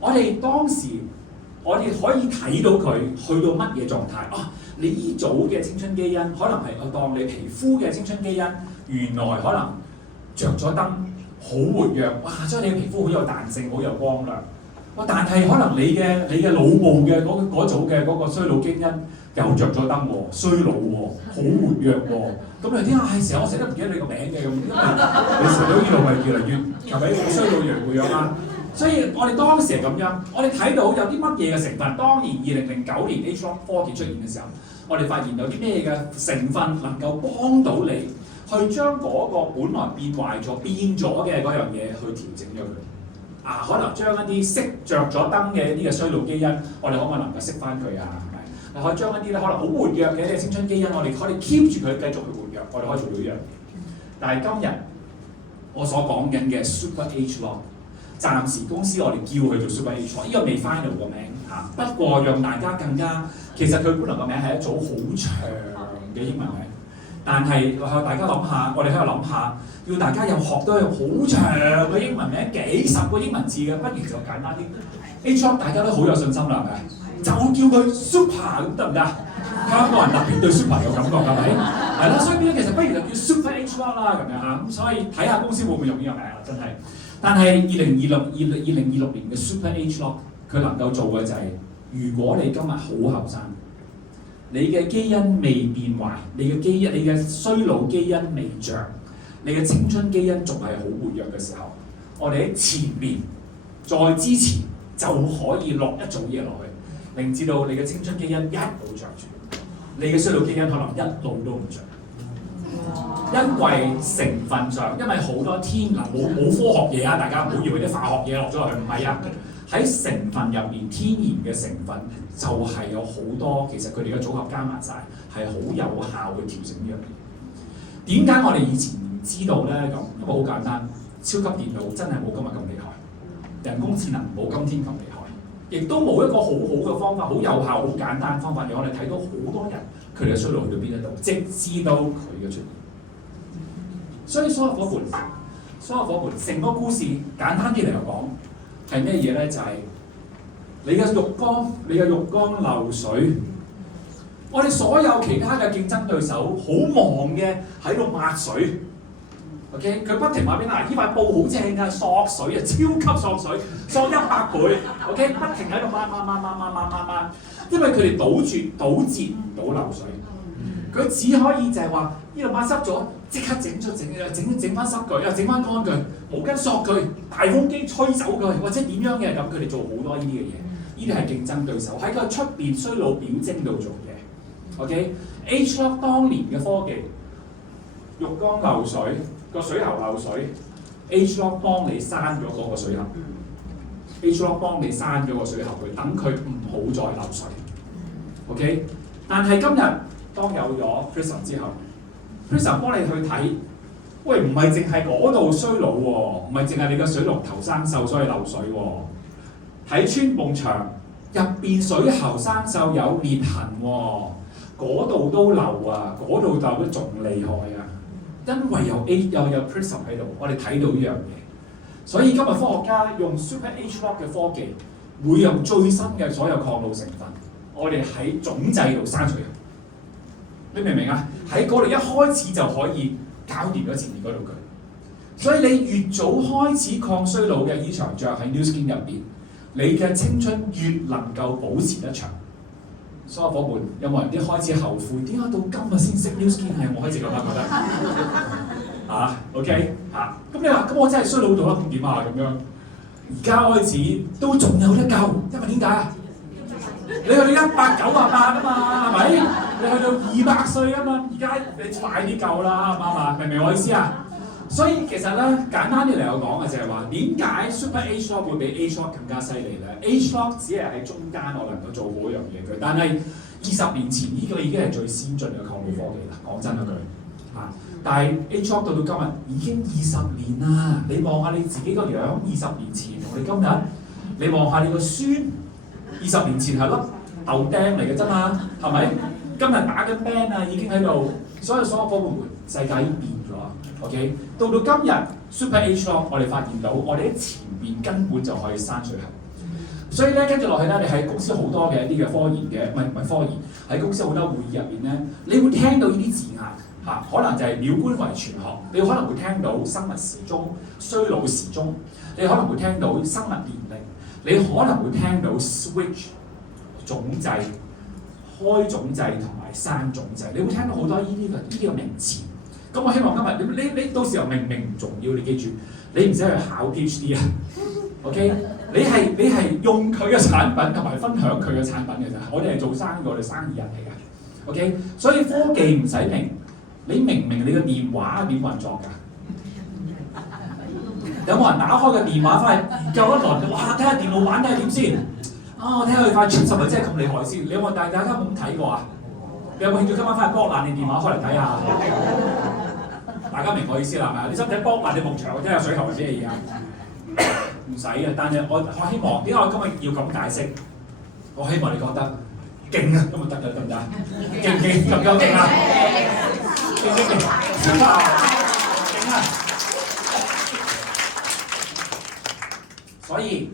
我哋當時可以睇到佢去到乜嘢狀態你呢組嘅青春基因可能係我當你皮膚嘅青春基因，原來可能着咗燈，好活躍，將你嘅皮膚好有彈性，好有光亮。但係可能你嘅腦部嘅嗰組嘅嗰個衰老基因又着咗燈喎，衰老喎，好活躍喎。咁你點解成日我成日都唔記得你個名嘅咁？因為你成到呢度咪越嚟越係咪衰老越嚟越樣啦？所以我哋當時係咁樣，我哋睇到有啲乜嘢嘅成分。當年2009年 age lock 科技出現嘅時候，我哋發現有啲咩嘅成分能夠幫到你去將嗰個本來變壞咗、變咗嘅嗰樣嘢去調整咗佢。可能將一啲熄着咗燈嘅一啲嘅衰老基因，我哋可唔可以能夠熄翻佢係咪？可以將一啲咧可能好活躍嘅一啲青春基因，我哋可以 keep 住佢繼續去活躍，我哋可以做到呢樣嘢。但係今日我所講緊嘅 Super Age Lock， 暫時公司我哋叫佢做 Super Age Lock， 呢個未 final 個名不過讓大家更加，其實佢本來個名係一組好長嘅英文名。但係大家諗下，我哋喺度諗下，要大家又學到用好長嘅英文名，幾十個英文字嘅，不如就簡單啲。Age Lock 大家都好有信心啦，係咪？就叫佢 Super 咁得唔得？香港人特別對 Super 有感覺，係咪？係啦，所以變咗其實不如就叫 Super Age Lock 啦，咁樣咁所以睇下公司會唔會用呢個名啦，真係。但係2026年嘅 Super Age Lock， 佢能夠做嘅就係，如果你今日好後生。你嘅基因未變壞，你嘅衰老基因未着，你嘅青春基因仲係好活躍嘅時候，我哋喺前面再之前就可以落一組嘢落去，令至到你嘅青春基因一路着住，你嘅衰老基因可能一路都唔着。因為成分上，因為好多天嗱冇科學嘢啊，大家唔好以為啲化學嘢落咗落去，唔係啊。喺成分入面，天然嘅成分就係有好多，其實佢哋嘅組合加埋晒，係好有效去調整呢樣嘢。點解我哋以前唔知道咧？咁因為好簡單，超級電腦真係冇今日咁厲害，人工智能冇今天咁厲害，亦都冇一個好好嘅方法，好有效、好簡單嘅方法，讓我哋睇到好多人佢哋嘅衰路去到邊一度，直至到佢嘅出現。所以所有伙伴，成個故事簡單啲嚟講係咩嘢咧？就係、你嘅浴缸漏水，我哋所有其他嘅競爭對手好忙嘅喺度抹水 ，OK？ 佢不停話俾你聽，呢塊布好正㗎，索水啊，超級索水，索100倍 ，OK？ 不停喺度抹，因為佢哋堵截唔到漏水，佢只可以就係話呢度抹濕咗。即刻整翻濕佢，又整翻乾佢，毛巾索佢，大風機吹走佢，或者點樣嘅咁，佢哋做好多呢啲嘅嘢。呢啲係競爭對手喺個出邊衰佬表徵度做嘢。OK，H-Lock 當年嘅科技，浴缸漏水，個水喉漏水 ，H-Lock 幫你閂咗嗰個水喉 ，H-Lock 幫你閂咗個水喉佢，等佢唔好再漏水。OK， 但係今日當有咗 Prism 之後。Prism 幫你去睇，喂，唔係淨係嗰度衰佬喎，唔係淨係你個水龍頭生鏽所以漏水喎，睇穿埲牆入邊水喉生鏽有裂痕喎，嗰度都漏啊，嗰度漏得仲厲害啊，因為有 Prism 喺度，我哋睇到呢樣嘢，所以今日科學家用 Super H-Lock 嘅科技，會用最新嘅所有礦物成分，我哋喺總掣度刪除。你明唔明啊？喺嗰度一開始就可以搞掂咗前面嗰度佢，所以你越早開始抗衰老嘅呢場仗喺 Nu Skin 入邊，你嘅青春越能夠保持得長。所有伙伴，有冇人啲開始後悔？點解到今日先識 Nu Skin 係我一直咁樣覺得？OK 咁你話咁我真係衰老到啦，咁點啊？咁樣而家開始都仲有得救，因為點解啊？你去到198啊嘛，係咪？你去到200歲啊嘛，而家你快啲救啦，啱唔啱啊？明唔明我意思啊？所以其實咧，簡單啲嚟講嘅就係話，點解 Super H-Lock 會比 H-Lock 更加犀利咧 ？H-Lock 只係喺中間我能夠做好一樣嘢佢，但係20年前呢個已經係最先進嘅抗老科技啦。講真一句但係 H-Lock 到今日已經20年啦。你望下你自己個樣，20年前同你今日，你望下你個孫，20年前係粒豆釘嚟嘅啫嘛，係咪？今日打緊 band 啊，已經喺度，所有伙伴們，世界已經變咗。OK， 到今日 Super H-Lock， 我哋發現到我哋喺前面根本就可以刪水喉。所以咧，跟住落去咧，你喺公司好多嘅一啲嘅科研嘅，唔係科研，喺公司好多會議入邊咧，你會聽到呢啲字眼可能就係鳥觀遺傳學，你可能會聽到生物時鐘、衰老時鐘，你可能會聽到生物年齡，你可能會聽到 switch 總掣。開總掣同埋刪總掣，你會聽到好多呢啲嘅名詞。咁我希望今日你到時候明唔重要，你記住，你唔使去考 PhD 啊。OK， 你係用佢嘅產品同埋分享佢嘅產品嘅啫。我哋係做生意，我哋生意人嚟㗎。OK， 所以科技唔使明，你明唔明你個電話點運作㗎？有冇人打開個電話翻去研究一輪？哇！睇下電腦玩得係點先？我睇下佢塊傳係咪真係咁厲害先？你有冇大家有冇睇過啊？你有冇興趣今晚翻去剝爛你電話開嚟睇下？大家明我意思啦，係咪啊？你使唔使剝爛你幕牆？睇下水喉係咩嘢啊？唔使嘅，但係我希望點解我今日要咁解釋？我希望你覺得勁啊！咁就得㗎，得唔得？勁夠唔夠勁啊？勁啊！所以。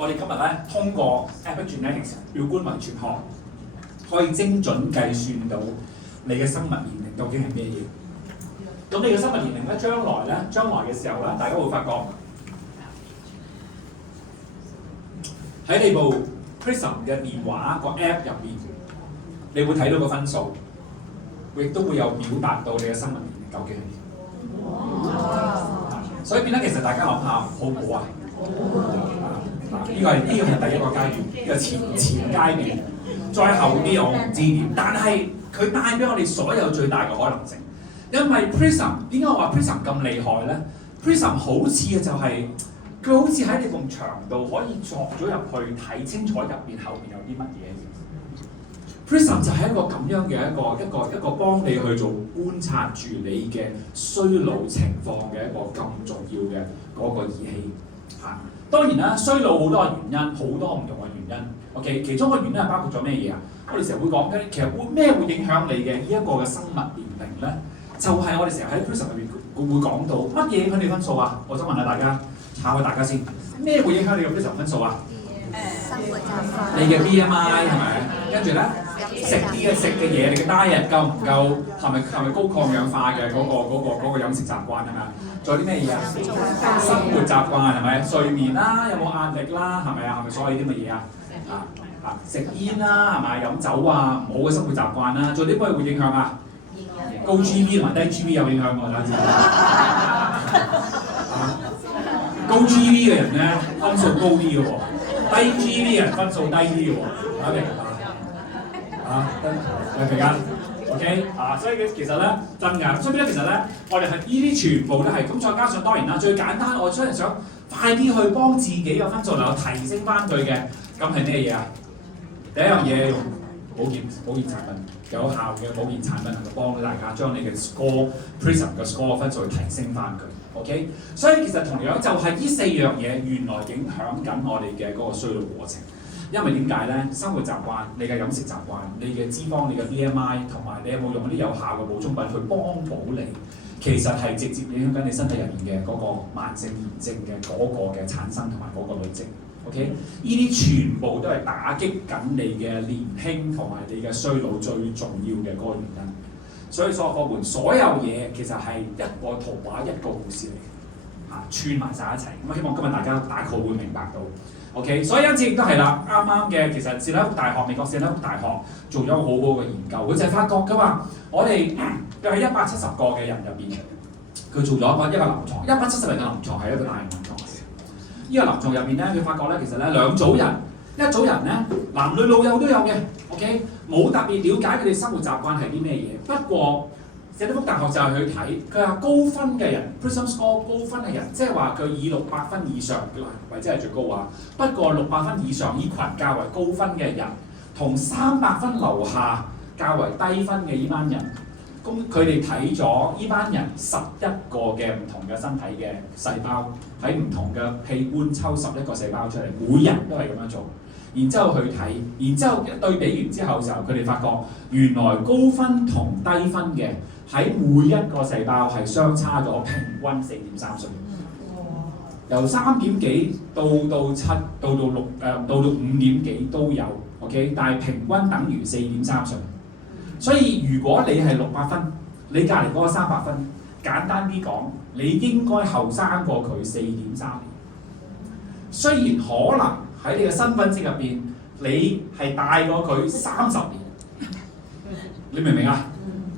我哋今日咧通過 epigenetics 表觀遺傳學，可以精準計算到你嘅生物年齡究竟係咩嘢。咁你嘅生物年齡咧，將來嘅時候咧，大家會發覺喺你部 Prism 嘅電話個 app 入邊，你會睇到個分數，亦都會有表達到你嘅生物年齡究竟係咩。所以變咗其實大家諗下，好唔好啊？呢個係第一個階段，呢個前階段，再後啲我唔知點，但係佢帶俾我哋所有最大嘅可能性。因為 Prism 點解我話 Prism 咁厲害咧 ？Prism 好似嘅就係、佢好似喺你埲牆度可以鑿咗入去睇清楚入邊後邊有啲乜嘢。Prism 就係一個咁樣嘅一個幫你去做觀察住你嘅衰老情況嘅一個咁重要嘅嗰個儀器嚇。當然啦，衰老好多嘅原因，好多唔同嘅原因。OK， 其中一個原因係包括咗咩嘢啊？我哋成日會講緊，其實咩會影響你嘅呢一個嘅生物年齡咧？就係、我哋成日喺 Prism 入邊會講到乜嘢影響你分數啊？我想問下大家，考下大家先，咩會影響你嘅 Prism 分數啊？生活習慣。你嘅 BMI 係咪？跟住咧？食嘅嘢，你嘅 diet 夠唔夠？係咪高抗氧化嘅嗰個飲食習慣係咪啊？仲有啲咩嘢啊？生活習慣係咪？睡眠啦，有冇壓力啦？係咪啊？係咪所有啲乜嘢啊？食煙啦，係咪？飲酒啊，唔好嘅生活習慣啦。仲有啲乜嘢會影響啊？高 GB 同埋低 GB 有影響喎，大家知高 GB 嘅人咧分數高啲嘅喎，低 GB 嘅人分數低啲嘅喎，大家明白？明啊 ，OK 所以其實咧真㗎，所以咧其實咧，我哋係呢啲全部都係咁，再加上當然啦，最簡單，我真係想快啲去幫自己嘅分數能夠提升翻佢嘅，咁係咩嘢啊？第一樣嘢用保健產品，有效嘅保健產品能夠幫大家將你嘅 score Prism 嘅 score 分數去提升翻佢 ，OK？ 所以其實同樣就係呢4樣嘢，原來影響緊我哋嘅嗰個衰老過程。因為點解咧？生活習慣、你嘅飲食習慣、你嘅脂肪、你嘅 BMI 同埋你有冇用啲有效嘅補充品去幫補你，其實係直接影響緊你身體入面嘅嗰個慢性炎症嘅嗰個嘅產生同埋嗰個累積。OK， 呢啲全部都係打擊緊你嘅年輕同埋你嘅衰老最重要嘅嗰個原因。所以伙伴，所有嘢其實係一個圖畫一個故事嚟嘅，串埋晒一齊。咁希望今日大家大概會明白到。OK， 所以因此亦都係啦，啱啱嘅其實士丹福大學美國士丹福大學做咗個好好嘅研究，佢就係發覺㗎嘛，我哋佢喺170個嘅人入邊，佢做咗一個臨床，170人嘅臨床係一個大型臨床嚟嘅。呢個臨床入邊咧，佢發覺咧，其實咧兩組人，一組人咧男女老幼都有嘅 ，OK， 冇特別了解佢哋生活習慣係啲咩嘢。不過士丹福大學就係去睇，佢話高分嘅人 ，Prism score 高分嘅人，即係話佢以600分以上嘅為之係最高啊。不過600分以上呢群較為高分嘅人，同300分樓下較為低分嘅呢班人，咁佢哋睇咗呢班人11個嘅唔同嘅身體嘅細胞，喺唔同嘅器官抽11個細胞出嚟，每人都係咁樣做。然之後去睇，然之後對比完之後就佢哋發覺，原來高分同低分嘅喺每一個細胞係相差咗平均4.3歲，由3點幾到7到6到5點幾都有 ，OK， 但係平均等於4.3歲。所以如果你係600分，你隔離嗰個300分，簡單啲講，你應該後生過佢4.3年。雖然可能喺你嘅身份證入邊，你係大過佢30年，你明唔明啊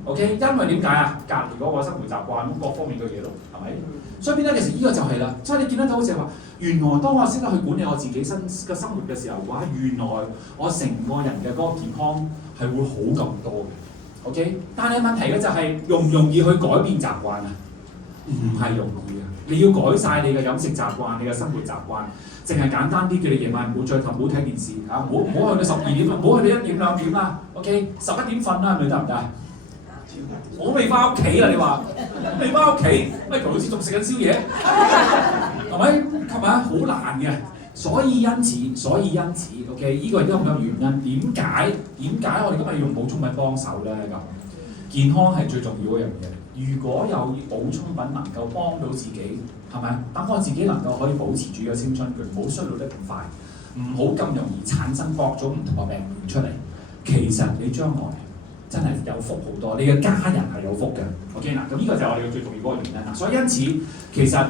？OK， 因為點解啊？隔離嗰個生活習慣咁各方面嘅嘢咯，係咪？所以變咗其實呢個就係啦，所以你見得到好似話，原來當我識得去管理我自己嘅生活嘅時候嘅話，原來我成個人嘅嗰個健康係會好咁多嘅。OK， 但係問題咧就係容唔容易去改變習慣啊？唔係容易嘅，你要改晒你嘅飲食習慣、你嘅生活習慣。淨係簡單啲，叫你夜晚唔好再唔好睇電視嚇，唔好去到12點啦，唔好去到1點2點啦。OK， 11點瞓啦，係咪得唔得？我未翻屋企啦，你話未翻屋企，Michael 好似仲食緊宵夜，係咪？係咪啊？好難嘅，所以因此 ，OK， 呢個係咁嘅原因。點解我哋今日用補充品幫手咧？咁健康係最重要一樣嘢。如果有補充品能夠幫到自己，係咪？等我自己能夠可以保持住個青春期，唔好衰老得咁快，唔好咁容易產生各種唔同嘅病源出嚟。其實你將來真係有福好多，你嘅家人係有福嘅。OK 嗱，咁呢個就係我哋嘅最重要嗰個原因啦。所以因此，其實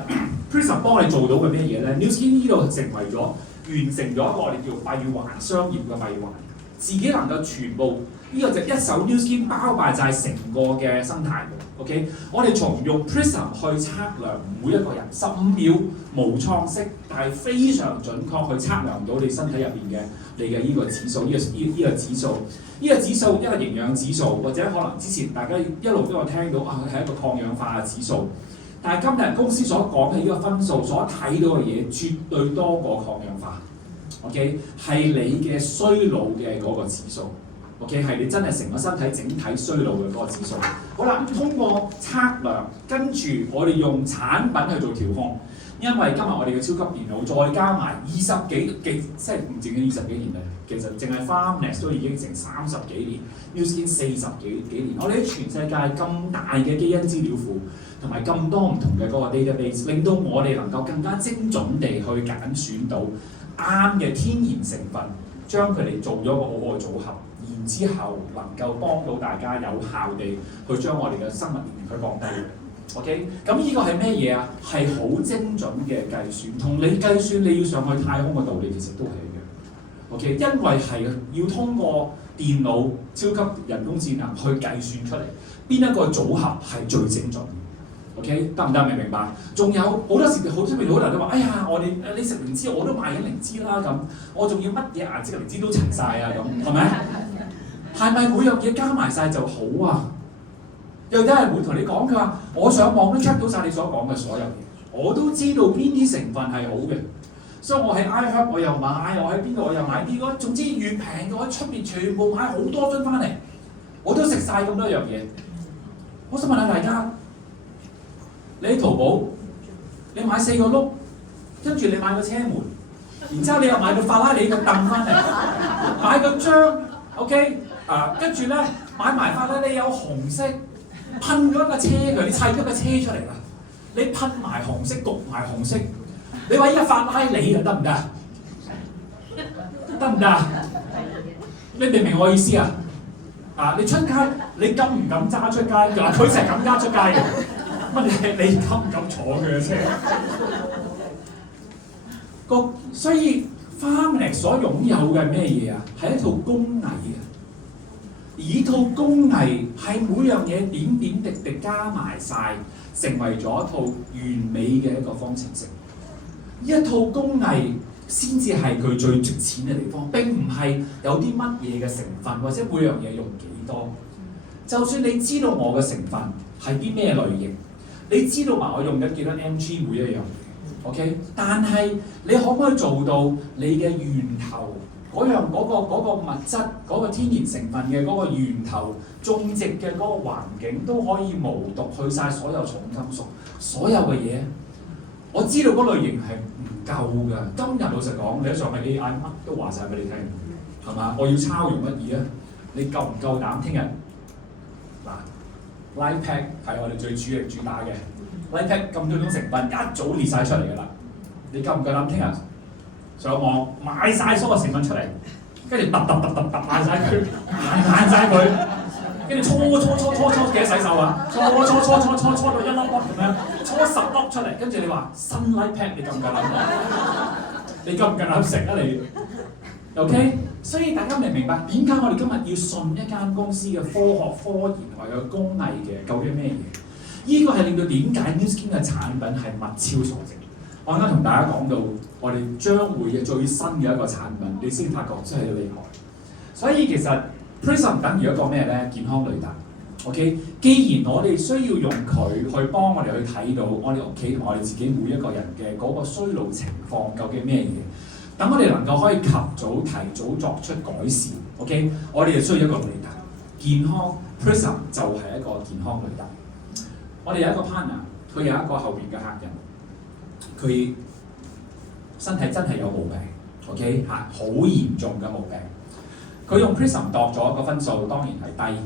Prism 幫我哋做到嘅咩嘢咧 ？Nu Skin 呢度成為咗完成咗一個我哋叫閉環商業嘅閉環。自己能夠全部呢、個就一手 New Skin 包辦晒成個嘅生態。OK， 我哋從用 Prism 去測量每一個人15秒無創式，但係非常準確去測量到你身體入邊嘅你嘅呢個指數，呢個指數，呢個指數一個營養指數，或者可能之前大家一路都有聽到啊，佢係一個抗氧化嘅指數。但係今日公司所講嘅呢個分數，所睇到嘅嘢絕對多過抗氧化。OK， 係你嘅衰老嘅嗰個指數。OK， 係你真係成個身體整體衰老嘅嗰個指數。好啦，通過測量，跟住我哋用產品去做調控。因為今日我哋嘅超級電腦再加埋20幾，即係唔淨係20幾年啦，其實淨係 Farmnext 都已經成30幾年 ，New Skin 40幾年。我哋喺全世界咁大嘅基因資料庫，同埋咁多唔同嘅嗰個 database， 令到我哋能夠更加精準地去揀選到啱嘅天然成分，將佢哋做咗個好好嘅組合。然之後能夠幫到大家有效地去將我哋嘅生物年齡去降低。OK， 咁呢個係咩嘢啊？係好精準嘅計算，同你計算你要上去太空嘅道理其實都係一樣。OK， 因為係要通過電腦超級人工智能去計算出嚟邊一個組合係最精準。OK， 得唔得？明唔明白？仲有好多時好出面好多人都話：哎呀，你食靈芝我都買緊靈芝啦咁，我仲要乜嘢顏色嘅靈芝都齊晒啊咁，係咪？係咪每樣嘢加埋晒就好啊？又有人會同你講，佢話我上網都 check 到晒你所講嘅所有嘢，我都知道邊啲成分係好嘅，所以我喺 iHerb 我又買，我喺邊度我又買啲，總之越平嘅我喺出面全部買好多樽翻嚟，我都食晒咁多樣嘢。我想問下大家，你喺淘寶你買4個轆，跟住你買個車門，然之後你又買個法拉利個凳翻嚟，買個章 OK。跟住咧買埋法拉利有紅色，噴咗架車佢，你砌咗架車出嚟啦，你噴埋紅色，焗埋紅色，你話依家法拉利啊得唔得？得唔得？你明唔明我意思啊？你出街你敢唔敢揸出街？嗱，佢成日敢揸出街嘅，乜你敢唔敢坐佢嘅車？所以 Farmnext 所擁有嘅咩嘢啊？係一套工藝啊！依套工藝係每樣嘢點點滴滴加埋晒，成為咗一套完美嘅一個方程式。一套工藝先至係佢最值錢嘅地方，並唔係有啲乜嘢嘅成分，或者每樣嘢用幾多。就算你知道我嘅成分係啲咩類型，你知道埋我用緊幾多 mg 每一樣嘢 ，OK？ 但係你可唔可以做到你嘅源頭？嗰個物質，嗰個天然成分嘅嗰個源頭種植嘅嗰個環境都可以無毒去晒所有重金屬，所有嘅嘢，我知道嗰類型係唔夠㗎。今日老實講，你一上去 AI 乜都話晒俾你聽，係嘛？我要抄用乜嘢啊？你夠唔夠膽聽日嗱 Lifepack 係我哋最主打嘅 Lifepack 咁多種成分一早列晒出嚟㗎啦，你夠唔夠膽聽日？上網買晒所有成分出嚟，跟住揼爛晒佢，爛晒佢，跟住搓幾多洗手啊？搓到一粒粒咁樣，搓10粒出嚟，跟住你話新 Lifepack 你夠唔夠膽攞？你夠唔夠膽食啊你 ？OK， 所以大家明唔明白點解我哋今日要信一間公司嘅科學科研同埋個工藝嘅究竟咩嘢？呢個係令到點解 New Skin 嘅產品係物超所值。我啱啱同大家講到，我哋將會嘅最新嘅一個產品，你先發覺真係厲害。所以其實 Prism 等於一個咩咧？健康雷達。OK， 既然我哋需要用佢去幫我哋去睇到我哋屋企同我哋自己每一個人嘅嗰個衰老情況究竟咩嘢，等我哋能夠可以及早提早作出改善。OK， 我哋就需要一個雷達。健康 Prism 就係一個健康雷達。我哋有一個 partner， 佢有一個後邊嘅客人。佢身體真係有毛病 ，OK 嚇，好嚴重嘅毛病。佢用 Prism 度咗個分數，當然係低，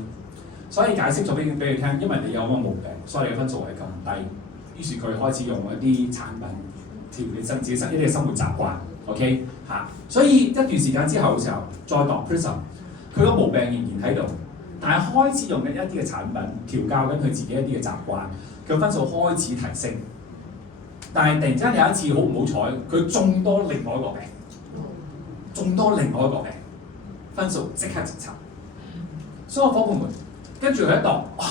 所以解釋咗俾佢聽，因為你有個毛病，所以你嘅分數係咁低。於是佢開始用一啲產品調理自己一啲嘅生活習慣 ，OK 嚇。所以一段時間之後嘅時候，再度 Prism， 佢個毛病仍然喺度，但係開始用緊一啲嘅產品調教緊佢自己一啲嘅習慣，佢分數開始提升。但係突然之間有一次好唔好彩，佢中多另外一個病，分數即刻直插。所有伙伴們，跟住佢一度，哇！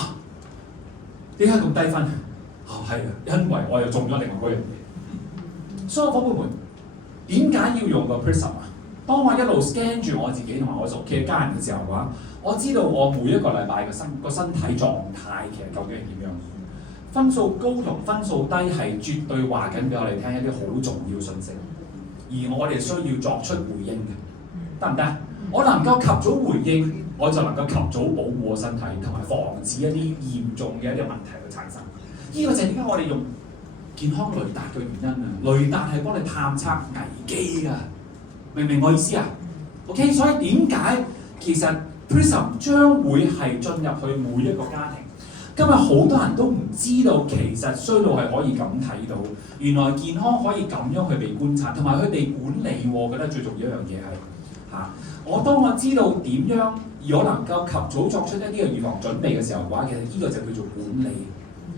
點解咁低分？係啊，因為我又中咗另外嗰樣嘢。所有伙伴們，點解要用個 Prism 啊？當我一路 scan 住我自己同埋我屋企嘅家人嘅時候嘅話，我知道我每一個禮拜嘅身體狀態其實究竟係點樣。分數高同分數低係絕對話緊俾我哋聽一啲好重要信息，而我哋需要作出回應嘅，得唔得？我能夠及早回應，我就能夠及早保護我身體，同埋防止一啲嚴重嘅一啲問題去產生。呢個就係點解我哋用健康雷達嘅原因啊！雷達係幫你探測危機㗎，明唔明我意思啊 ？OK， 所以點解其實 Prism 將會係進入去每一個家庭？今日好多人都唔知道，其實衰老係可以咁睇到，原來健康可以咁樣去被觀察，同埋佢哋管理。我覺得最重要一樣嘢係當我知道點樣，而我能夠及早作出一啲嘅預防準備嘅時候嘅話，其實呢個就叫做管理。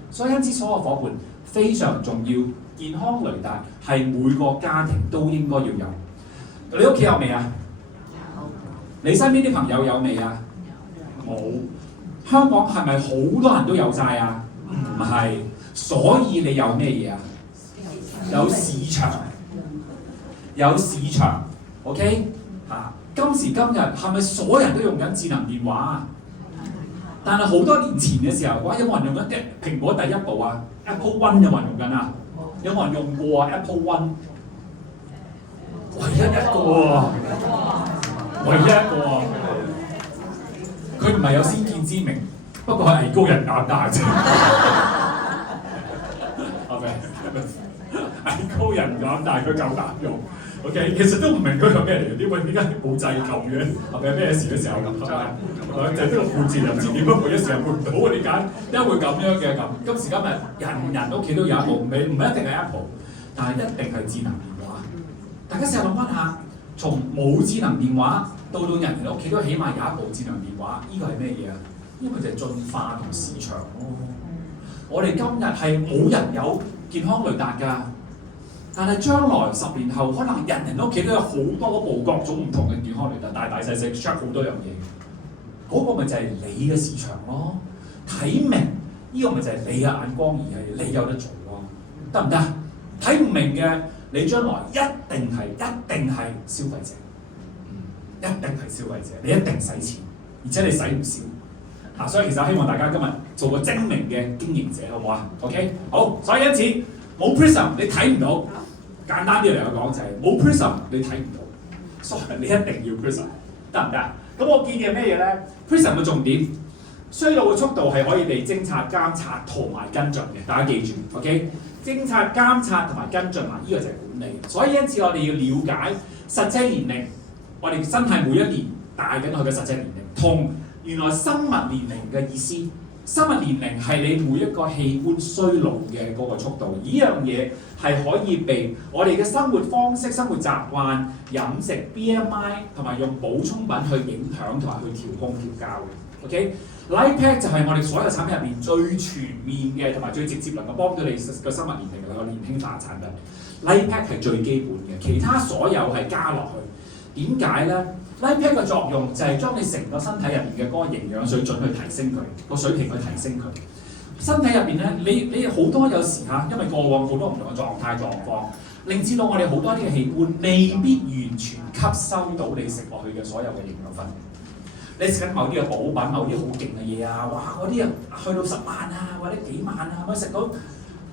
所以因此，所有伙伴非常重要，健康雷達係每個家庭都應該要有。你屋企有未啊？有。你身邊啲朋友有未啊？冇。香港係咪好多人都有晒啊？唔係，所以你有咩嘢啊？有市場，有市場 ，OK 今時今日係咪所有人都用緊智能電話啊？但係好多年前嘅時候，有冇人用緊蘋果第一部啊 ？Apple One 有冇人用緊啊？有冇人用過啊 ？Apple One 唯一一個喎，唯一一個喎。佢唔係有先見之明，不過係藝高人膽大啫。OK， 藝高人膽大，佢夠膽用。OK， 其實都唔明佢係咩嚟嘅，點解冇掣撳嘅？係咪咩事嘅時候撳？就係呢個配置又唔知點樣配，一時又配唔到啊？點解？點解會咁樣嘅咁？今時今日人屋企都有一部，唔一定係 Apple， 但係一定係智能電話。大家試下諗翻下，從冇智能電話到人哋屋企都起碼有一部智能電話，呢個係咩嘢啊？呢個就係進化同市場咯。我哋今日係冇人有健康雷達㗎。但係將來10年後，可能人屋企都有好多部各種唔同嘅健康雷達，大大細細 check 好多樣嘢。嗰個咪就係你嘅市場咯。睇明呢個咪就係你嘅眼光，而係你有得做咯，得唔得？睇唔明嘅，你將來一定係消費者，一定係消費者，你一定使錢，而且你使唔少。所以其實希望大家今日做個精明嘅經營者，好唔好啊 ？OK， 好，所以因此冇 Prism 你睇唔到。簡單啲嚟講就係冇 Prism 你睇唔到，所以你一定要 Prism， 得唔得？咁我建議係咩嘢咧 ？Prism 嘅重點，衰老嘅速度係可以被偵察、監察同埋跟進嘅，大家記住 ，OK？ 偵察、監察同埋跟進呢個就係管理。所以因此我哋要了解實際年齡，我哋身體每一年大緊佢嘅實際年齡，同原來生物年齡嘅意思。生物年齡係你每一個器官衰老嘅嗰個速度，呢樣嘢係可以被我哋嘅生活方式、生活習慣、飲食、BMI 同埋用補充品去影響同埋去調控調校嘅。OK，LifePak 就係我哋所有產品入邊最全面嘅同埋最直接能夠幫到你個生物年齡能夠年輕化嘅產品。LifePak 係最基本嘅，其他所有係加落去。點解咧？LifePak 嘅作用就係將你成個身體入邊嘅嗰個營養水準去提升佢，個水平去提升佢。身體入邊咧，你好多有時因為過往好多唔同嘅狀態狀況，令至到我哋好多啲嘅器官未必完全吸收到你食落去嘅所有嘅營養分。你食緊某啲嘅補品、某啲好勁嘅嘢啊，哇！嗰啲去到10萬啊，或者幾萬啊，可以食到，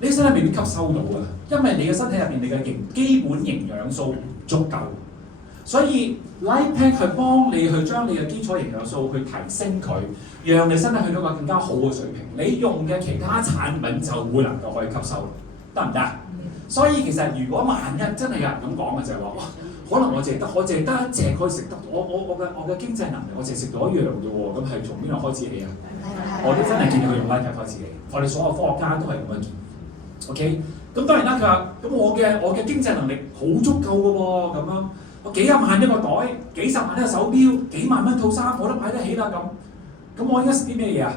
你身體未必吸收到啊，因為你嘅身體入邊你嘅基本營養素唔足夠。所以 LifePak 係幫你去將你嘅基礎營養素去提升佢，讓你身體去到個更加好嘅水平。你用嘅其他產品就會能夠可以吸收，得唔得？所以其實如果萬一真係有人咁講嘅就係話，哇，可能我淨係得一隻可以食得，我嘅經濟能力我淨係食到一樣嘅喎，咁係從邊度開始起啊？我都真係建議佢用 LifePak 開始起，我哋所有科學家都係咁樣建議。OK， 咁當然啦，佢話咁我嘅經濟能力好足夠嘅喎，咁樣。我幾廿萬一個袋，幾十萬一個手錶，幾萬蚊套衫，我都買得起啦咁。咁我應該食啲咩嘢啊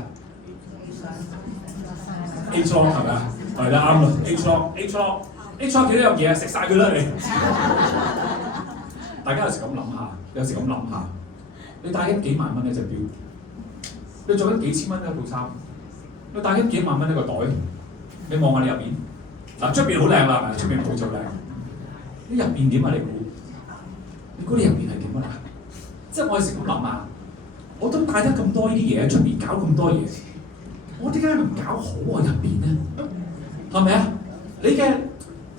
？H-Log 係咪啊？係啦，啱啦 H-Log 幾多樣嘢啊？食晒佢啦你。大家有時咁諗下，你帶緊幾萬蚊一隻錶，你做緊幾千蚊一套衫，你帶緊幾萬蚊一個袋，你望下你入邊，嗱出邊好靚啦，出邊好就靚，你入邊點啊？你估？你估你入邊係點啊？即係我有時咁諗啊，我都帶得咁多呢啲嘢，出邊搞咁多嘢，我點解唔搞好我入邊咧？係咪啊？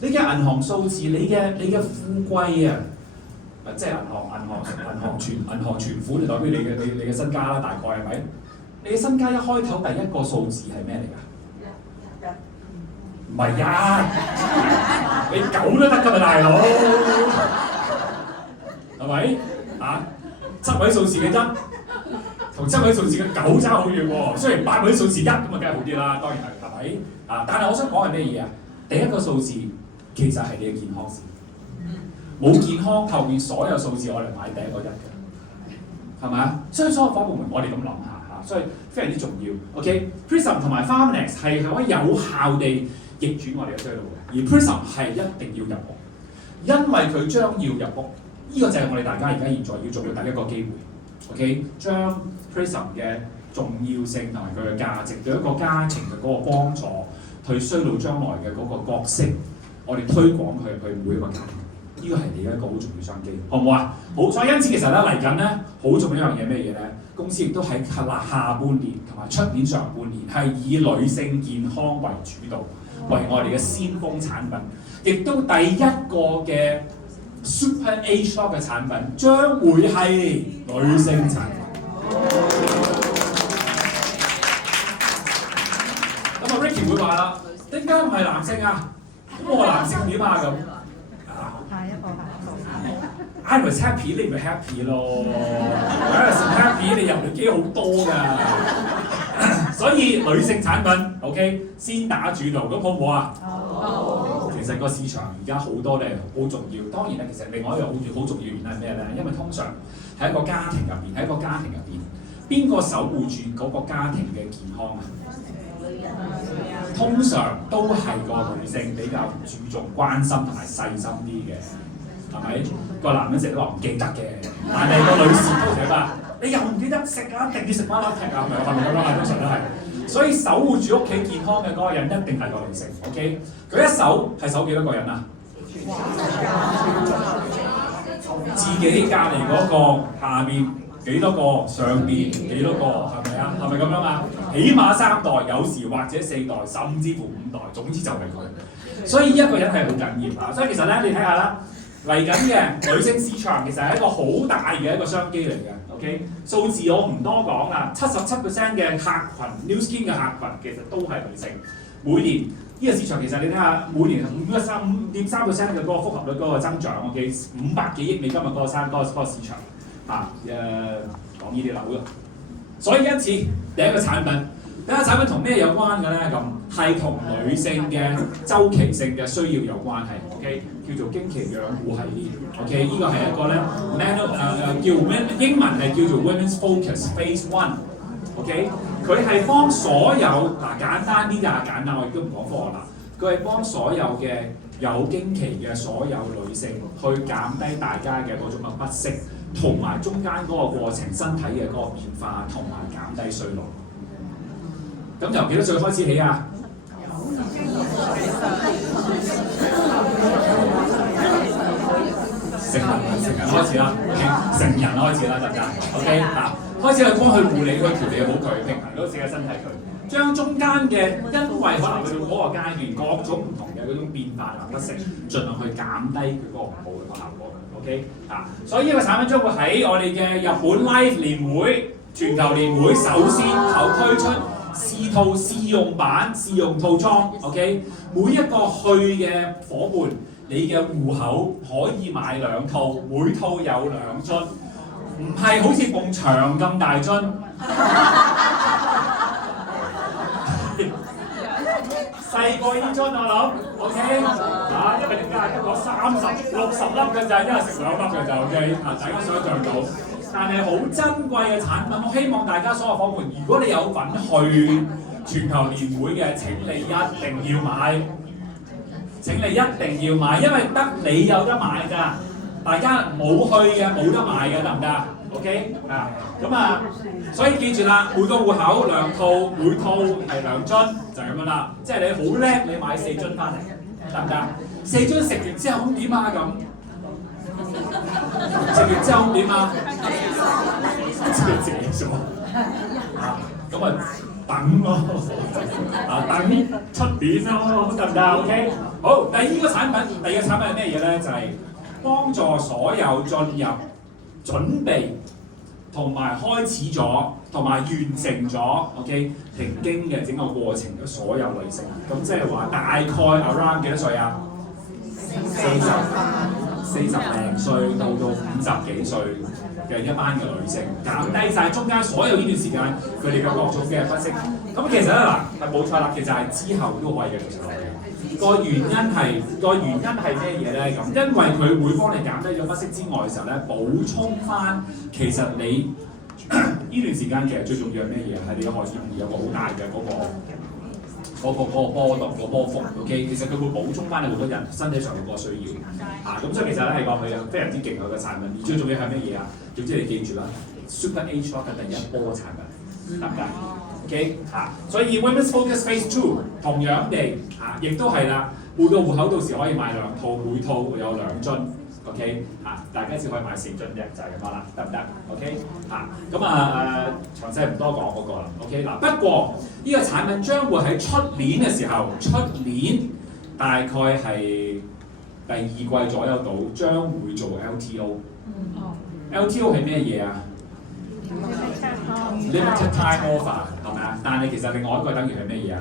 你嘅銀行數字，你嘅富貴啊！即係銀行存款就代表你嘅身家啦，大概係咪？你嘅身家一開頭第一個數字係咩嚟㗎？唔係啊！你9都得㗎嘛，大佬，係咪？啊，7位數字嘅1同7位數字嘅9爭好遠喎。雖然8位數字1咁啊，梗係好啲啦，當然係咪？啊，但係我想講係咩嘢啊？第一個數字其實係你嘅健康線。冇健康，後面所有數字我哋買第一個1嘅，係咪啊？所以所有伙伴們，我哋咁諗下嚇，所以非常之重要。OK，Prism 同埋 Farmnext 係可以有效地逆轉我哋嘅衰路嘅，而 Prism 係一定要入屋，因為佢將要入屋，呢、這個就係我哋大家而家現在要做嘅第一個機會。OK， 將 Prism 嘅重要性同埋佢嘅價值對一個家庭嘅嗰個幫助，去衰老將來嘅嗰個角色，我哋推廣佢去每一個家庭。呢個係你嘅一個好重要商機，好唔好啊？好，所以因此其實咧嚟緊咧，好重要一樣嘢咩嘢咧？公司亦都喺下半年同埋出年上半年係以女性健康為主導，為我哋嘅先鋒產品，亦都第一個嘅 Super Age Lock 嘅產品將會係女性產品。咁啊 Ricky 會話啦，點解唔係男性啊？咁我男性點啊咁？I was happy， 你唔係 happy 咯。I was happy， 你入力機好多㗎。所以女性產品 OK 先打主導，咁好唔好啊？好。其實個市場而家好多咧好重要。當然咧，其實另外一樣好重要原因係咩咧？因為通常喺一個家庭入邊，邊個守護住嗰個家庭嘅健康啊？通常都係個女性比較注重關心同埋細心啲嘅。係咪？個男人成日都話唔記得嘅，但係個女士都成日話你又唔記得食啊，一定要食翻粒踢啊，係咪咁樣啊？通常都係，所以守護住屋企健康嘅嗰個人一定係個女性。OK， 佢一守係守幾多個人啊？自己隔離嗰個，下面幾多個，上邊幾多個，係咪啊？係咪咁樣啊？起碼3代，有時或者4代，甚至乎5代，總之就係佢。所以一個人係好緊要啊！所以其實咧，你睇下啦。嚟緊嘅女性市場其實係一個好大嘅一個商機嚟嘅 ，OK？ 數字我唔多講啦，77% 嘅客群 New Skin 嘅客群其實都係女性。每年呢個市場其實你睇下，每年5.3% 嘅嗰個複合率嗰個增長 ，OK？500幾億美金嘅嗰個市場嚇講呢啲樓咯。所以因此第一個產品同咩有關嘅咧？咁係同女性嘅周期性嘅需要有關係 ，OK？ 叫做經期養護系列 ，OK？ 呢個係一個咧叫英文係叫做 Women's Focus Phase 1，OK？ 佢係幫所有簡單啲㗎，簡單我亦都唔講科學啦。佢係幫所有嘅有經期嘅所有女性去減低大家嘅嗰種嘅不適，同埋中間嗰個過程身體嘅嗰個變化，同埋減低衰老。咁由幾多歲開始起啊？成人開始啦，成人開始啦，得唔得 ？OK 嗱，開始去幫佢護理、去調理好佢，平衡到自己身體佢，將中間嘅因為可能去到嗰個階段各種唔同嘅嗰種變化同不適，盡量去減低佢嗰個唔好嘅效果。OK 啊，所以呢個產品將會喺我哋嘅日本 Live 年會、全球年會首先推出。試用版、試用套裝 ，OK， 每一個去嘅伙伴，你嘅戶口可以買2套，每套有2樽，唔係好似埲牆咁大樽。細過呢樽我諗 ，OK， 因為點解得個60粒嘅就一日食2粒嘅就 OK， 大家想象到。但係好珍貴嘅產品，我希望大家所有伙伴，如果你有份去全球年會嘅，請你一定要買，因為得你有得買㗎，大家冇去嘅冇得買嘅，得唔得？ OK 啊，咁啊，所以記住啦，每個戶口2套，每套係2樽，就係咁樣啦。即係你好叻，你買4樽翻嚟，得唔得？4樽食完之後咁點啊？咁食完之後咁點啊？自己咗啊，咁啊等咯，等出年咯，得唔得 ？OK， 好，第二個產品係咩嘢咧？就係幫助所有進入準備同埋開始咗同埋完成咗 OK 停經嘅整個過程嘅所有女性，咁即係話大概 around 幾多歲啊？40零歲到50幾歲嘅一班嘅女性，減低晒中間所有呢段時間佢哋嘅各種嘅不適。咁其實咧嗱係冇錯啦，其實係之後都可以繼續食落去。個原因係咩嘢咧？咁因為佢會幫你減低咗不適之外嘅時候咧，補充翻其實你呢段時間其實最重要係咩嘢？係你嘅荷爾蒙有個好大嘅嗰個波動個波幅 ，OK， 其實佢會補充翻你好多人身體上嘅個需要，咁所以其實咧係講佢非常之勁佢嘅產品，而最重要係乜嘢啊？總之你記住啦 ，Super Age Lock 嘅第一波產品，得唔得 ？OK， 所以 Women's Focus Phase 2同樣地亦都係啦，每個戶口到時可以買2套，每套會有2樽。OK 大家只可以買4樽啫，就係咁樣啦，得唔得 ？OK 詳細唔多講嗰個啦。OK 不過呢個產品將會喺出年嘅時候，出年大概係第2季左右到，將會做 LTO。LTO 係咩嘢啊 ？Limited Time Offer 係咪啊？但係其實另外一個等於係咩嘢啊？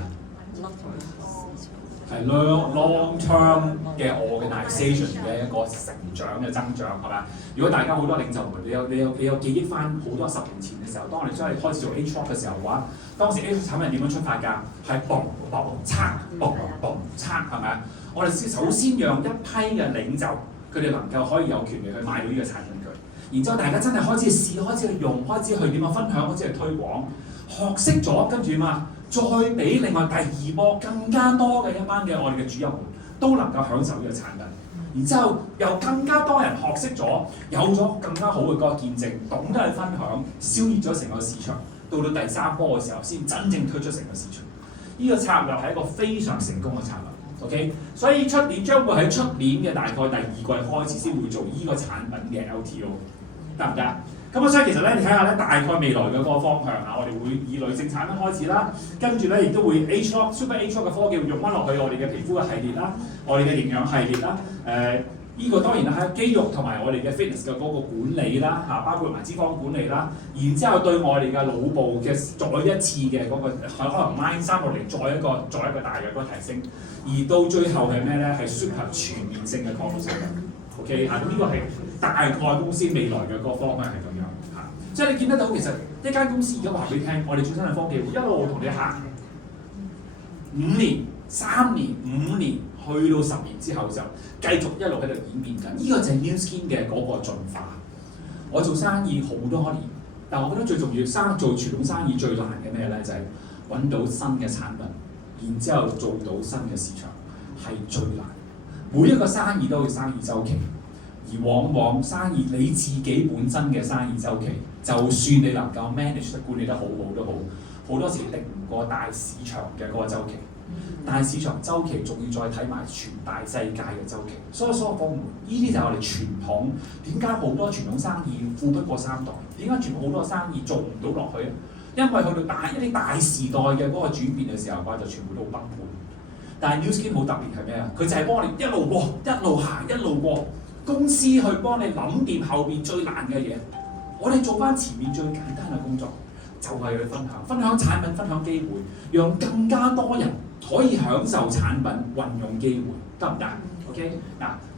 係 long term 嘅 organisation 嘅一個成長嘅增長係咪啊？如果大家好多領袖們，你有記憶翻好多10年前嘅時候，當我哋真係開始做 Age Lock 嘅時候嘅話，當時 Age Lock 產品點樣出發㗎？係嘣嘣測係咪啊？我哋首先讓一批嘅領袖，佢哋能夠可以有權利去買到呢個產品佢，然之後大家真係開始試，開始去用，開始去點樣分享，開始去推廣，學識咗跟住嘛。再俾另外第2波更加多嘅一班嘅我哋嘅主任們都能夠享受呢個產品，然之後又更加多人學識咗，有咗更加好嘅嗰個見證，懂得去分享，燒熱咗成個市場，到第3波嘅時候先真正推出成個市場。呢個策略係一個非常成功嘅策略 ，OK？ 所以出年將會喺出年嘅大概第2季開始先會做呢個產品嘅 LTO， 得唔得？咁所以其實咧，你睇下咧，大概未來嘅嗰個方向我哋會以女性產品開始啦，跟住咧亦都會 Age Lock Super Age Lock 嘅科技會用翻落去我哋嘅皮膚嘅系列啦，我哋嘅營養系列啦，呢個當然啦係肌肉同埋我哋嘅 fitness 嘅嗰個管理啦，包括埋脂肪管理啦，然之後對我哋嘅腦部嘅再一次嘅嗰個可能 Mind 360再一個大嘅嗰個提升，而到最後係咩咧？係適合全面性嘅抗老性嘅 ，OK 咁呢個係大概公司未來嘅嗰個方向係咁樣。即係你見得到，其實一間公司而家話俾你聽，我哋最新嘅科技會一路同你行5年、3年、5年，去到10年之後嘅時候，繼續一路喺度演變緊。呢個就係 Nu Skin 嘅嗰個進化。我做生意好多年，但我覺得最重要做傳統生意最難嘅咩咧？就係揾到新嘅產品，然之後做到新嘅市場係最難。每一個生意都有生意週期。而往往生意你自己本身嘅生意週期，就算你能夠 manage 得管理得好好都好，好多時敵唔過大市場嘅嗰個週期。大市場週期仲要再睇埋全大世界嘅週期，所有部門呢啲就係我哋傳統。點解好多傳統生意富不過3代？點解傳統好多生意做唔到落去？因為去到一啲大時代嘅嗰個轉變嘅時候，就全部都崩盤。但係 Nu Skin 好特別係咩啊？佢就係幫你一路過，一路行，一路過。公司去幫你諗掂後邊最難嘅嘢，我哋做翻前面最簡單嘅工作，就係去分享產品、分享機會，讓更加多人可以享受產品運用機會，得唔得 ？OK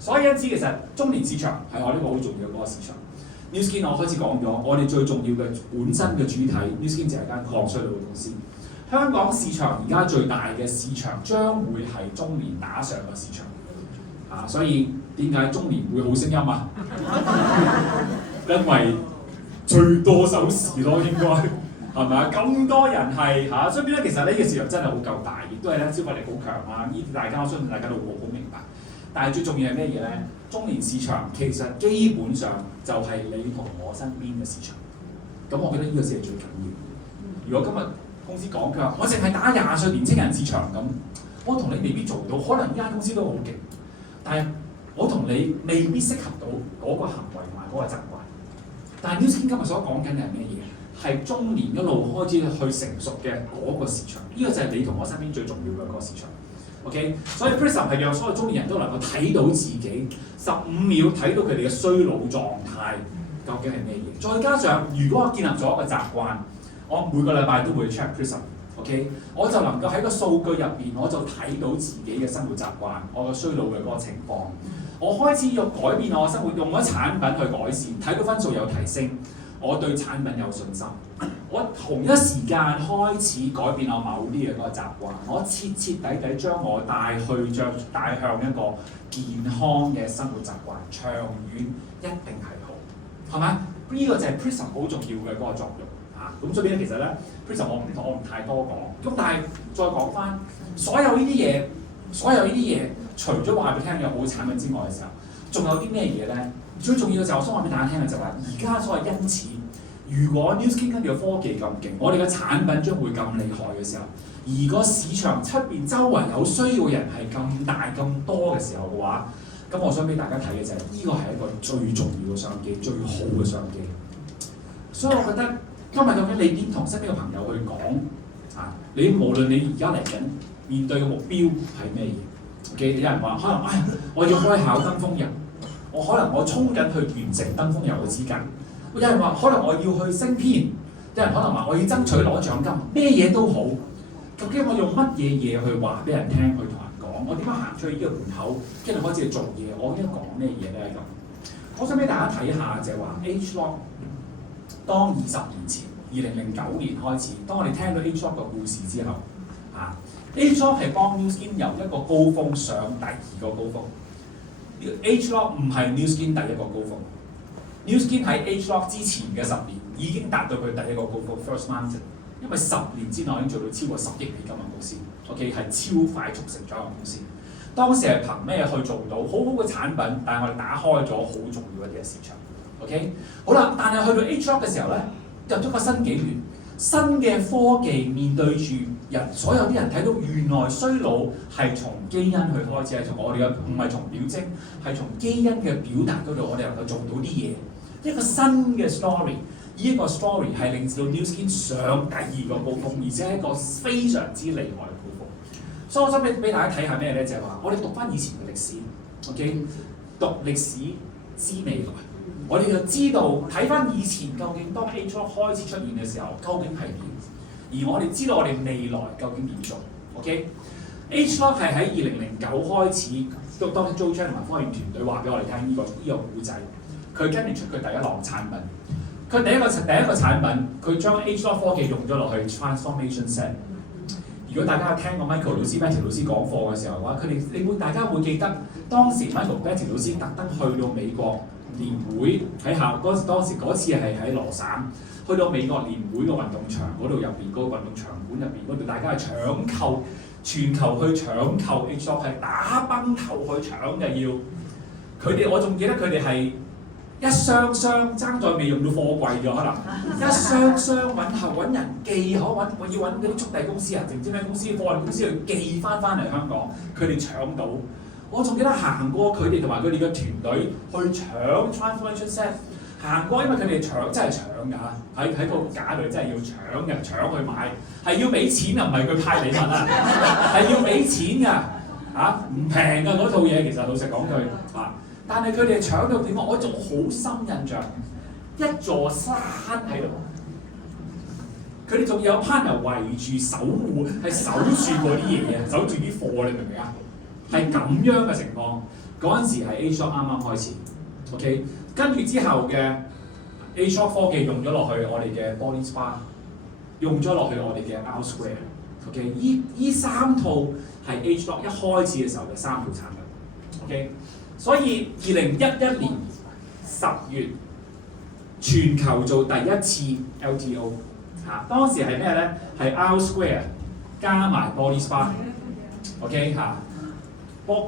所以因此其實中年市場係我呢個好重要嘅嗰個市場。Nu Skin 我開始講咗，我哋最重要嘅本身嘅主體 Nu Skin 就係間抗衰老嘅公司。香港市場而家最大嘅市場將會係中年打上嘅市場。所以點解中年會好聲音啊？因為最多收視咯，應該係咪啊？咁多人係所以咧，其實呢個市場真係好夠大，亦都係咧消費力好強啊！呢啲大家我相信大家都好明白。但係最重要係咩嘢咧？中年市場其實基本上就係你同我身邊嘅市場。咁我覺得呢個先係最緊要。如果今日公司講佢話，我淨係打20歲年青人市場咁，我同你未必做到。可能呢間公司都好勁，但係我同你未必適合到嗰個行為同埋嗰個習慣。但係 Nu Skin 今日所講緊嘅係咩嘢？係中年一路開始去成熟嘅嗰個市場。呢個就係你同我身邊最重要嘅嗰個市場。OK， 所以 Prism 係讓所有中年人都能夠睇到自己15秒睇到佢哋嘅衰老狀態究竟係咩嘢。再加上如果我建立咗一個習慣，我每個禮拜都會 check Prism。OK， 我就能夠喺個數據入邊，我就睇到自己嘅生活習慣，我嘅衰老嘅嗰個情況。我開始要改變我嘅生活，用咗產品去改善，睇到分數有提升，我對產品有信心。我同一時間開始改變我某啲嘅嗰個習慣，我徹徹底底將我帶向一個健康嘅生活習慣，長遠一定係好，係咪？呢個就係 Prism 好重要嘅嗰個作用嚇。咁所以咧，其實咧 Prism 我唔太多講，咁但係再講翻所有呢啲嘢，除咗話俾你聽有好產品之外嘅時候，仲有啲咩嘢咧？最重要嘅就係我想話俾大家聽嘅就係話，而家所謂因此。如果 Nu Skin 跟住個科技咁勁，我哋嘅產品將會咁厲害嘅時候，而個市場出邊周圍有需要嘅人係咁大咁多嘅時候嘅話，咁我想俾大家睇嘅就係呢個係一個最重要嘅商機，最好嘅商機。所以我覺得今日究竟你點同身邊嘅朋友去講啊？你無論你而家嚟緊面對嘅目標係咩嘢？OK， 有人話可能我要開考登峰遊，可能我衝緊去完成登峰遊嘅資格。有人話可能我要去升編，有人可能話我要爭取攞獎金，咩嘢都好。究竟我用乜嘢嘢去話俾人聽，去同人講？我點樣行出去呢個門口，跟住開始去做嘢？我應該講咩嘢咧？咁，我想俾大家睇下就係話 ageLOC 當20年前2009年開始，當我哋聽到 ageLOC 嘅故事之後，ageLOC 係幫 Nu Skin 由一個高峰上第二個高峰。ageLOC 唔係 Nu Skin 第一個高峰。Nu Skin 喺 ageLOC 之前嘅10年已經達到佢第一個高峰 First Mountain， 因為10年之內已經做到超過10億美金嘅公司 ，OK 係超快速成長嘅公司。當時係憑咩去做到好好嘅產品？但係我哋打開咗好重要一啲嘅市場 ，OK 好啦。但係去到 ageLOC 嘅時候咧，入咗個新紀元，新嘅科技面對住人，所有啲人睇到原來衰老係從基因去開始，係從我哋嘅唔係從表徵，係從基因嘅表達嗰度，我哋能夠做到啲嘢。一個新嘅 story， 呢個 story 係令到 Nu Skin 上第二個高峰，而且係一個非常之厲害嘅高峰。所以我想俾大家睇下咩咧，就係話我哋讀翻以前嘅歷史 ，OK， 讀歷史知未來，我哋就知道睇翻以前究竟當 ageLOC 開始出現嘅時候，究竟係點，而我哋知道我哋未來究竟點做 ，OK。ageLOC 係喺2009開始，當 Joe Chan 同埋科研團隊話俾我哋聽呢個故仔。佢跟住出佢第一浪產品，佢第一個產品，佢將 ageLOC 科技用咗落去 Transformation Set。如果大家有聽過 Michael 老師、Betty 老師講課嘅時候嘅話，大家會記得當時 Michael、Betty 老師特登去到美國年會喺當時嗰次係喺羅省，去到美國年會嘅運動場嗰度入邊，嗰個運動場館入邊嗰度，大家係搶購，全球去搶購 ageLOC 係打崩頭去搶嘅要。我仲記得佢哋係。一箱箱爭在未用到貨櫃咗，可能一箱箱揾人寄，我要揾嗰啲速遞公司啊，定唔知咩公司、貨運公司去寄翻嚟香港，佢哋搶到。我仲記得行過佢哋同埋佢哋嘅團隊去搶 Transformation Set， 行過，因為佢哋真係搶㗎，喺個架度真係要搶嘅，搶去買，係要俾錢啊，唔係佢派禮物啊，係要俾錢㗎，唔平㗎嗰套嘢，其實老實講句但係佢哋搶到點啊？我仲好深印象，一座山喺度，佢哋仲有 partner 圍住守護，係守住嗰啲嘢啊，守住啲貨，你明唔明啊？係咁樣嘅情況。嗰陣時係 ageLOC 啱啱開始 ，OK， 跟住之後嘅 ageLOC 科技用咗落去我哋嘅 Body Spa， 用咗落去我哋嘅 R-Square，OK， 依三套係 ageLOC 一開始嘅時候嘅3套產品 ，OK。所以2011年10月，全球做第一次 LTO 當時係咩咧？係 R-Square 加埋 Body Spa，OK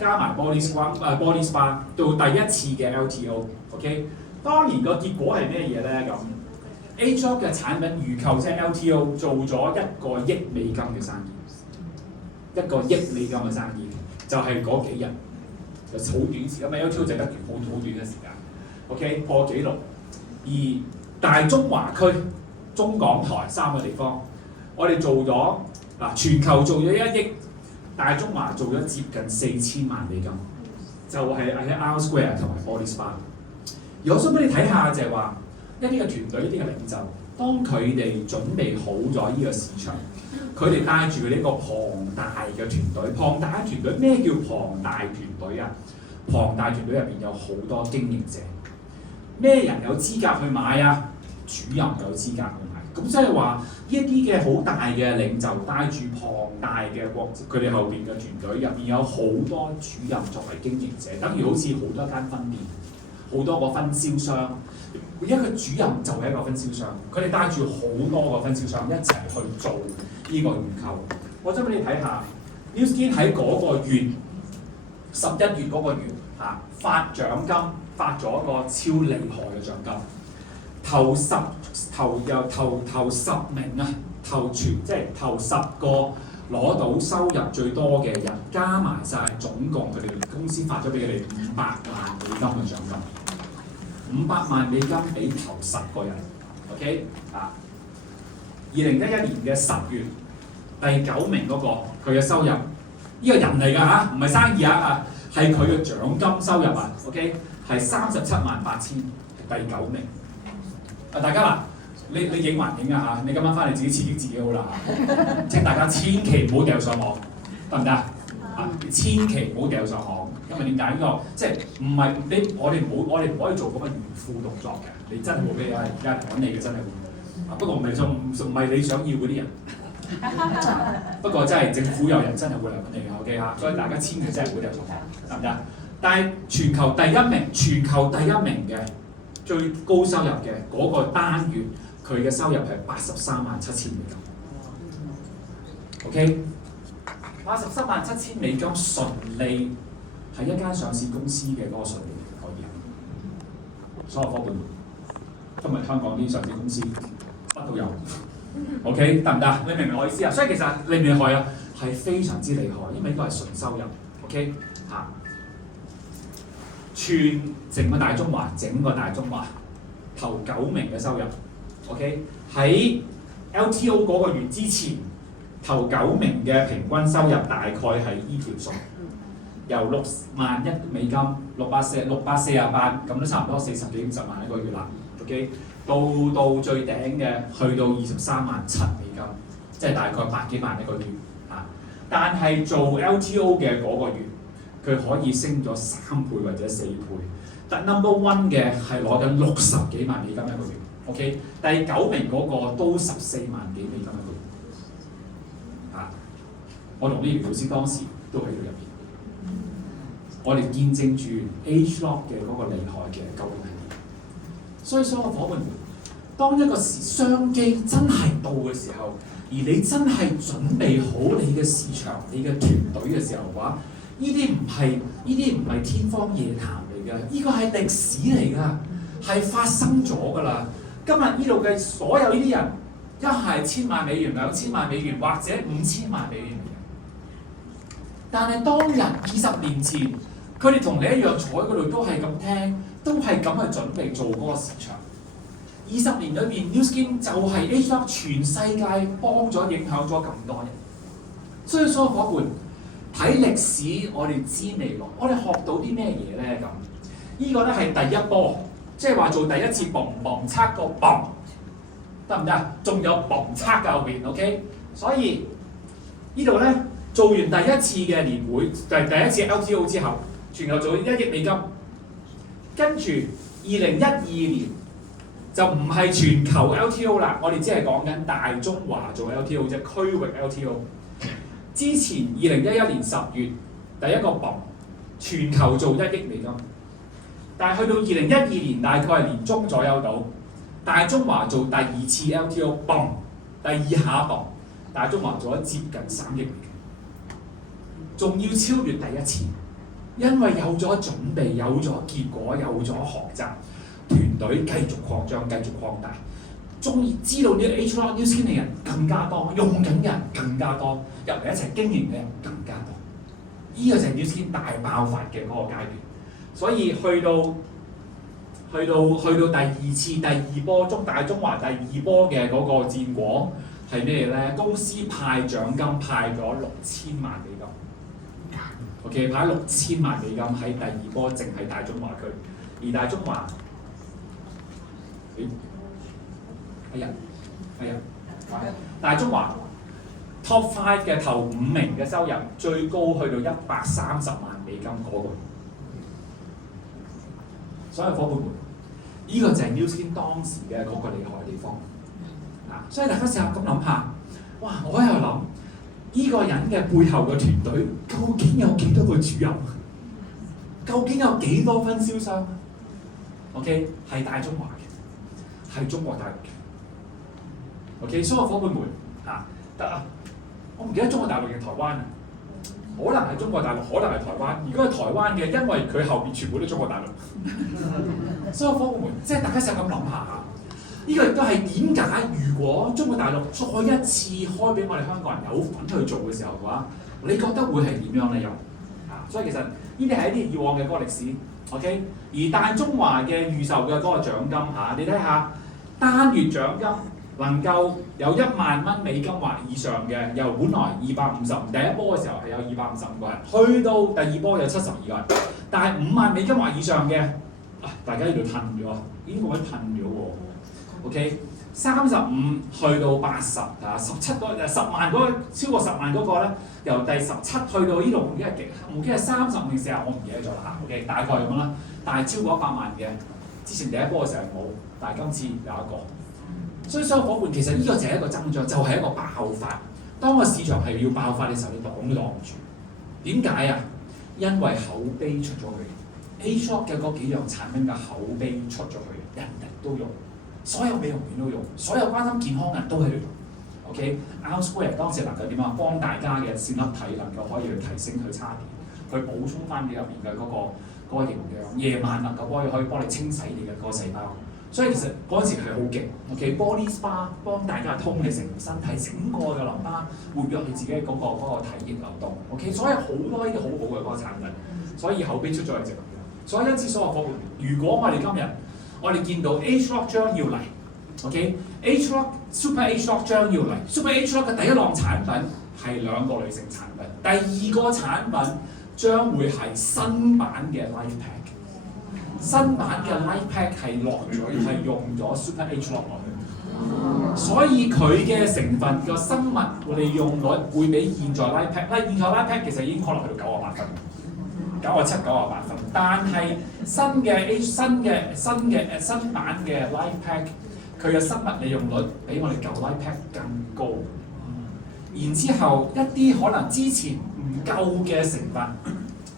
加埋 body spa 到第一次嘅 LTO，OK？、當年個結果係咩嘢咧？咁 Aesop 嘅產品預購即係 LTO 做咗1個億美金嘅生意，1個億美金嘅生意就係嗰幾日，就好短時間，因為 LTO 就得好短嘅時間 ，OK？ 破紀錄。而大中華區、中港台3個地方，我哋做咗嗱，全球做咗1億，大中華做咗接近4000萬美金，就係喺 R Square 同埋 Body Spa。而我想俾你睇下就係話一啲嘅團隊、一啲嘅領袖，當佢哋準備好咗呢個市場，佢哋帶住佢呢個龐大嘅團隊。龐大嘅團隊咩叫龐大團隊啊？龐大團隊入邊有好多經營者。咩人有資格去買啊？主任有資格去買。咁即係話呢一啲嘅好大嘅領袖帶住龐大嘅佢哋後邊嘅團隊入邊有好多主任作為經營者，等於好似好多間分店、好多個分銷商。每一個主任就係一個分銷商，佢哋帶住好多個分銷商一齊去做呢個預購。我想俾你睇下 Nu Skin 喺嗰個月11月嗰個月發獎金。發咗一個超厲害嘅獎金，頭10名啊，即係頭10個攞到收入最多嘅人，加埋晒總共佢哋公司發咗俾佢哋500萬美金嘅獎金，500萬美金俾頭10個人 ，OK 啊？2011年嘅10月，第9名嗰個佢嘅收入，呢個人嚟㗎嚇，唔係生意啊，係佢嘅獎金收入啊 ，OK？係378000，第9名。大家嗱，你影還影啊嚇！你今晚翻嚟自己刺激自己好啦嚇。請大家千祈唔好掉上網，得唔得啊？千祈唔好掉上網，因為點解呢個即係唔係你我哋唔可以做嗰個炫富動作嘅。你真係冇俾而家揾你嘅真係會。不過唔係你想要嗰啲人。不過真係政府有人真係會嚟揾你嘅 ，OK 嚇。所以大家千祈真係唔好掉上網，得唔得？但係全球第一名嘅最高收入嘅嗰個單月，佢嘅收入係837000美金。OK， 837000美金純利係一間上市公司嘅嗰個純利可以。所有夥伴，今日香港啲上市公司乜都有。OK， 得唔得？你明唔明我意思啊？所以其實厲唔厲害啊？係非常之厲害，因為呢個係純收入。OK 嚇。整個大中華頭9名嘅收入 ，OK 喺 LTO 嗰個月之前，頭9名嘅平均收入大概係呢條數，由61000美金648咁都差唔多40幾50萬一個月啦 ，OK 到最頂嘅去到237000美金，即係大概百幾萬一個月嚇。但係做 LTO 嘅嗰個月，佢可以升咗3倍或者4倍，但 number one 嘅係攞緊60幾萬美金一個月 ，OK， 第9名嗰個都14萬幾美金一個月，我同呢條老師當時都喺度入邊，我哋見證住 Aesop 嘅嗰個厲害嘅究竟係點，所以所有夥伴們，當一個商機真係到嘅時候，而你真係準備好你嘅市場、你嘅團隊嘅時候嘅話，呢啲唔係天方夜譚嚟㗎，呢個係歷史嚟㗎，係發生咗㗎啦。今日呢度嘅所有呢啲人，一係1000萬美元、2000萬美元或者5000萬美元。但係當日20年前，佢哋同你一樣坐喺嗰度，都係咁聽，都係咁去準備做嗰個市場。20年裏邊 Nu Skin 就係 Aesop 全世界幫咗、影響咗咁多人。所以所有夥伴睇歷史，我哋知未來，我哋學到啲咩嘢咧？咁呢個咧係第一波，即係話做第一次嘣測個嘣，得唔得？仲有嘣測嘅後邊 ，OK？ 所以呢度咧做完第一次嘅年會，就係第一次 LTO 之後，全球做1億美金，跟住2012年就唔係全球 LTO 啦，我哋只係講緊大中華做 LTO 啫，區域 LTO。之前2011年10月第一個嘣，全球做1億美金，但係去到2012年大概係年中左右到，大中華做第2次 LTO 嘣，第2下嘣，大中華做咗接近3億美金，仲要超越第一次。因為有咗準備，有咗結果，有咗學習，團隊繼續擴張，繼續擴大。中意知道呢個 HLOC Nu Skin 嘅人更加多，用緊嘅人更加多，入嚟一齊經營嘅人更加多。呢個就係 Nu Skin 大爆發嘅嗰個階段。所以去到第二次第二波大中華第二波嘅嗰個戰果係咩咧？公司派獎金派咗6000萬美金。OK， 派6000萬美金喺第二波，淨係大中華區，而大中華，大中華 Top 5嘅頭5名嘅收入最高去到130萬美金嗰度。所有夥伴們，呢個就係 Nu Skin 當時嘅嗰個厲害嘅地方。所以大家試下咁諗下，哇！我喺度諗，呢個人嘅背後嘅團隊究竟有幾多個主任？究竟有幾多分銷商 ？OK， 係大中華嘅，係中國大陸嘅。OK， 所有夥伴們得啊！我唔記得中國大陸定台灣啊，可能係中國大陸，可能係台灣。如果係台灣嘅，因為佢後邊全部都中國大陸。所有夥伴們，即係大家試下咁諗下。呢個亦都係點解？如果中國大陸再一次開俾我哋香港人有份去做嘅時候嘅話，你覺得會係點樣咧？又所以其實呢啲係一啲以往嘅嗰個歷史。OK， 而大中華嘅預售嘅嗰個獎金你睇下單月獎金能夠有1萬蚊美金或以上嘅，由本來250，第一波嘅時候係有255個人，去到第二波有72個人，但係5萬美金或以上嘅，大家呢度褪咗，已經冇得褪咗喎。OK， 35去到8017個10萬嗰個超過10萬嗰個咧，由第17去到呢度唔記得係30定40，我唔記得咗啦。OK， 大概咁啦。但係超過100萬嘅，之前第一波嘅時候冇，但係今次有一個。所以所有夥伴其實呢個就係一個增長，就係一個爆發。當個市場係要爆發嘅時候，你擋都擋唔住。點解啊？因為口碑出咗去 ，HLOC 嘅嗰幾樣產品嘅口碑出咗去，人人都用。所有美容院都用，所有關心健康嘅人都喺度用。OK，Out Square 當時能夠點啊？幫大家嘅線粒體能夠可以去提升去叉電，去補充翻你入邊嘅嗰個營養。夜晚能夠可以幫你清洗你嘅嗰個細胞。所以其實嗰陣時係好勁。OK，Body Spa 幫大家通你成身體整個嘅淋巴，活躍你自己嗰個體液流動。OK， 所以好多呢啲好好嘅嗰個產品，所以口碑出咗嚟就咁樣。所以因此所有夥伴，如果我哋今日我哋見到 HLOC 將要嚟 ，OK，HLOC Super HLOC 將要嚟 ，Super HLOC 嘅第一浪產品係2個女性產品，第二個產品將會係新版嘅 Life Pack， 新版嘅 Life Pack 係落咗係用咗 Super HLOC 落去，所以佢嘅成分個生物利用率會比現在 Life Pack， 現在 Life Pack 其實已經可能去到98分。97、98分，但係新版嘅 Life Pack， 佢嘅生物利用率比我哋舊 Life Pack 更高。然之後一啲可能之前唔夠嘅成分，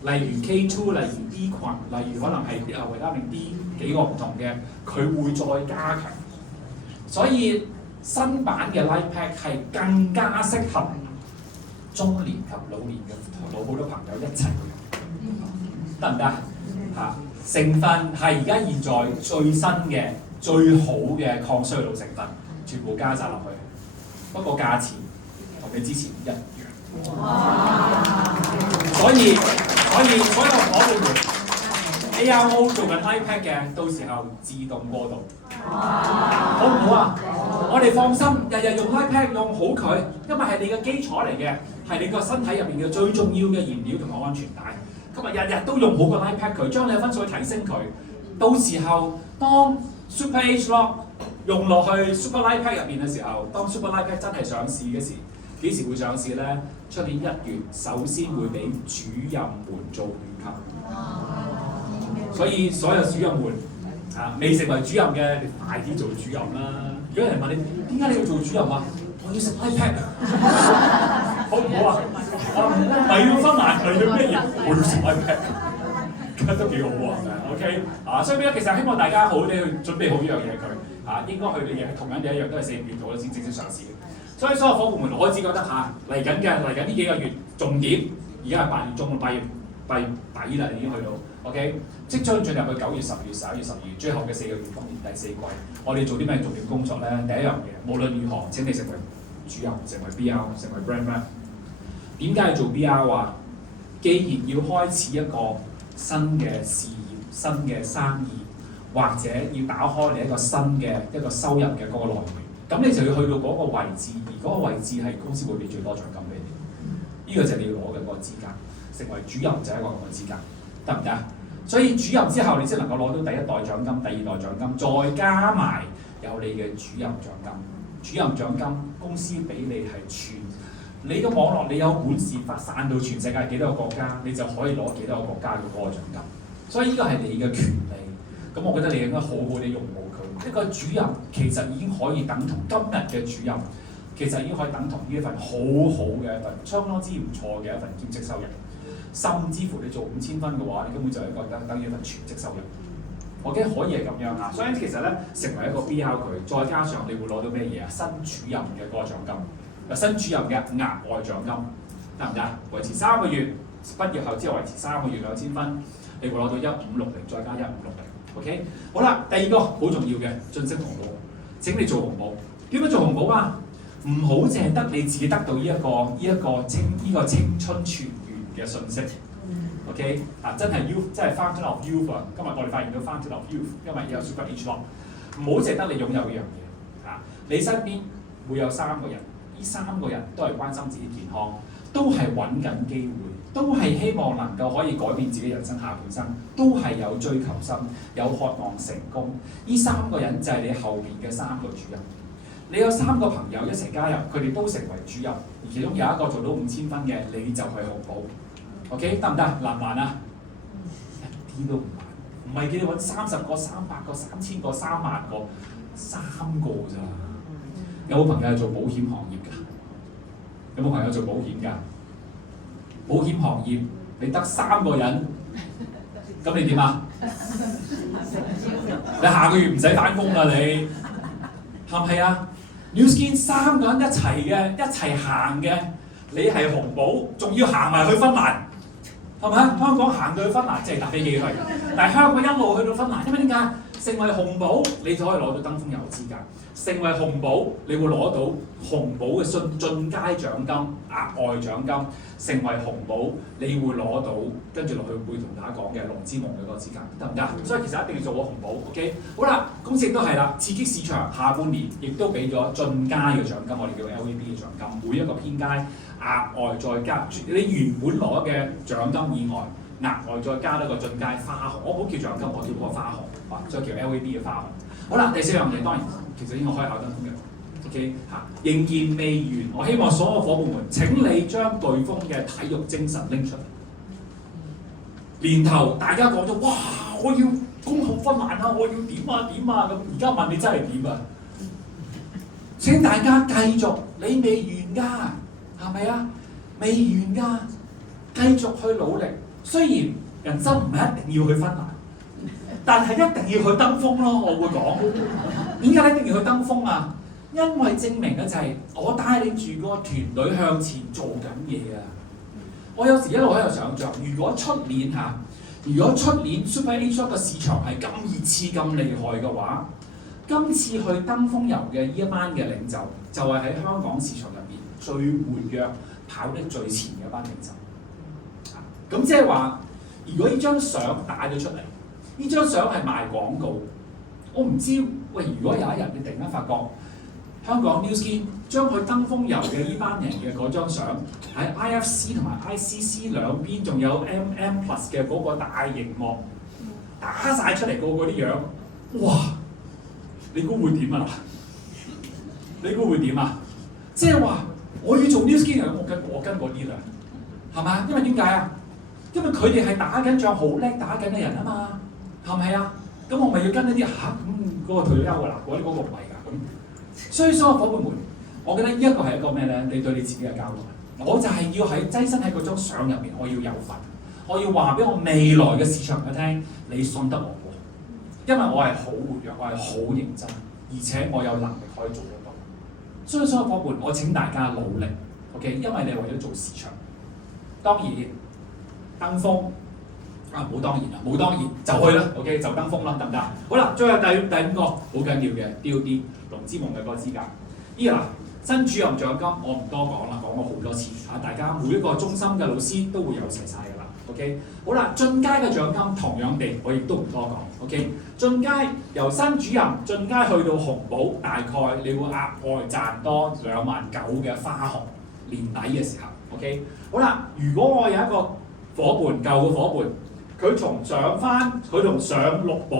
例如 K2， 例如 D 群，例如可能係維他命 D 幾個唔同嘅，佢會再加強。所以新版嘅 Life Pack 係更加適合中年及老年嘅好多朋友一齊用。得唔得？成分係而家現在最新嘅、最好嘅抗衰老成分，全部加晒落去。不過價錢同你之前一樣。所以所有夥伴們 ARO 做緊 Life Pack 嘅，到時候自動過渡。好唔好啊？我哋放心，日日用 Life Pack 用好佢，因為係你嘅基礎嚟嘅，係你個身體入邊嘅最重要嘅燃料同埋安全帶。今日日日都用好個 Life Pack 佢，將你嘅分數去提升佢。到時候當 Super HLOC 用落去 Super Life Pack 入邊嘅時候，當 Super Life Pack 真係上市嘅時，幾時會上市咧？出年1月首先會俾主任們做預級。所以所有主任們未成為主任嘅，你快啲做主任啦！如果有人問你點解你要做主任啊？我要食 Life Pack 好唔好啊？唔係要分難題要咩嘢？我要食 Life Pack 咁都幾好喎。OK 所以咧，其實希望大家好啲去準備好呢樣嘢佢應該去嘅嘢同樣嘅一樣都係4月度先正式上市嘅。所以所有夥伴們，我只覺得嚟緊呢幾個月重點，而家係8月中，8月底啦，已經去到 OK， 即將進入去9月、10月、11月、12月最後嘅4個月，今年第4季，我哋做啲咩重點工作咧？第一樣嘢，無論如何，請你成為主任，成為 BR， 成為 brand rep。點解要做 BR 啊？既然要開始一個新嘅事業、新嘅生意，或者要打開你一個新嘅一個收入嘅嗰個來源，咁你就要去到嗰個位置，而嗰個位置係公司會俾最多獎金俾你。呢個就係你要攞嘅嗰個資格，成為主任就係一個咁嘅資格，得唔得？所以主任之後，你先能夠攞到第一代獎金、第二代獎金，再加埋有你嘅主任獎金。主任獎金公司俾你係全你嘅網絡，你有本事發散到全世界幾多個國家，你就可以攞幾多個國家嘅嗰個獎金。所以呢個係你嘅權利。咁我覺得你應該好好地擁護佢。一個主任其實已經可以等同今日嘅主任，其實已經可以等同呢一份好好嘅一份相當之唔錯嘅一份兼職收入。甚至乎你做5000分嘅話，你根本就係一個等於一份全職收入。OK， 可以係咁樣啊。所以其實咧，成為一個 BR 佢，再加上你會攞到咩嘢啊？新主任嘅嗰個獎金。新主任嘅額外獎金得唔得？維持3個月，畢業後之後維持3個月2000分，你會攞到1560再加1560。OK， 好啦，第二個好重要嘅晉升紅帽，請你做紅帽。點樣做紅帽啊？唔好淨係得你自己得到呢一個青春全員嘅信息。OK， 真係 youth， 真係 fountain of youth 啊！今日我哋發現到 fountain of youth， 因為有 super age lock， 唔好淨係得你擁有呢樣嘢啊！你身邊會有3個人。呢3個人都係關心自己健康，都係揾緊機會，都係希望能夠可以改變自己人生下半生，都係有追求心，有渴望成功。呢3個人就係你後邊嘅3個主任。你有3個朋友一齊加入，佢哋都成為主任，而其中有一個做到5000分嘅，你就係紅帽。OK， 得唔得？難唔難啊？一啲都唔難，唔係叫你揾30個、300個、3000個、3萬個，3個咋？有冇朋友係做保險行業㗎？有冇朋友做保險㗎？保險行業你得3個人，咁你點啊？你下個月唔使返工啦，你係咪啊？New Skin 3個人一齊嘅，一齊行嘅，你係紅帽，仲要行埋去芬蘭，係咪啊？香港行到去芬蘭即係搭飛機去，但係香港一路去到芬蘭，因為點解？成為紅帽，你就可以攞到登峰遊資格。成為紅帽，你會攞到紅帽嘅進階獎金、額外獎金。成為紅帽，你會攞到跟住落去會同大家講嘅龍之夢嘅嗰個資格，得唔得？所以其實一定要做個紅帽 ，OK？ 好啦，公司亦都係啦，刺激市場，下半年亦都俾咗進階嘅獎金，我哋叫 LVB 嘅獎金，每一個編階額外再加，你原本攞嘅獎金以外，額外再加多個進階花紅，我唔好叫獎金，我叫嗰個花紅，再叫 LVB 嘅花紅。好啦，第4樣嘢當然其實應該開考登峰嘅 ，OK 嚇，仍然未完。我希望所有伙伴們，請你將颶風嘅體育精神拎出嚟。年頭大家講咗，哇！我要攻克芬蘭啊，我要點啊點啊咁。而家問你真係點啊？請大家繼續，你未完㗎，係咪啊？未完㗎，繼續去努力。雖然人生唔係一定要去芬蘭。但係一定要去登峰咯，我會講。點解一定要去登峰啊？因為證明嘅就係我帶領住個團隊向前做緊嘢啊！我有時一路喺度想像，如果出年 Super Age 嘅市場係咁熱刺咁厲害嘅話，今次去登峰遊嘅呢一班嘅領袖，就係喺香港市場入邊最活躍、跑得最前嘅一班領袖。咁即係話，如果呢張相打咗出嚟，呢張相係賣廣告，我唔知喂。如果有一日你突然間發覺香港 New Skin 將佢登峰遊嘅呢班人嘅嗰張相喺 IFC 同埋 ICC 兩邊，仲有 MM+ 嘅嗰個大熒幕打晒出嚟個個啲樣，哇！你估會點啊？你估會點啊？即係話我要做 New Skin 嘅，我跟嗰啲啦，係嘛？因為點解啊？因為佢哋係打緊仗好叻打緊嘅人啊嘛。係咪啊？咁我咪要跟一啲嚇咁嗰個退休㗎啦，嗰啲嗰個唔係㗎咁。所以所有伙伴們，我覺得呢一個係一個咩咧？你對你自己嘅交代。我就係要喺躋身喺嗰張相入面，我要有份，我要話俾我未來嘅市場去聽，你信得我喎，因為我係好活躍，我係好認真，而且我有能力可以做得到。所以所有伙伴，我請大家努力 ，OK？ 因為你係為咗做市場。當然登峰啊，冇當然啦，冇當然就去啦，OK 就登峰啦，得唔得？好啦，最後第五個好緊要嘅 DOD 龍之夢嘅嗰個資格。依嗱新主任獎金我唔多講啦，講過好多次啊，大家每一個中心嘅老師都會有齊晒㗎啦，OK 好啦，進階嘅獎金同樣地我亦都唔多講 ，OK 進階由新主任進階去到紅寶，大概你會額外賺多29000嘅花紅，年底嘅時候 ，OK 好啦，如果我有一個夥伴舊嘅夥伴。佢從上六寶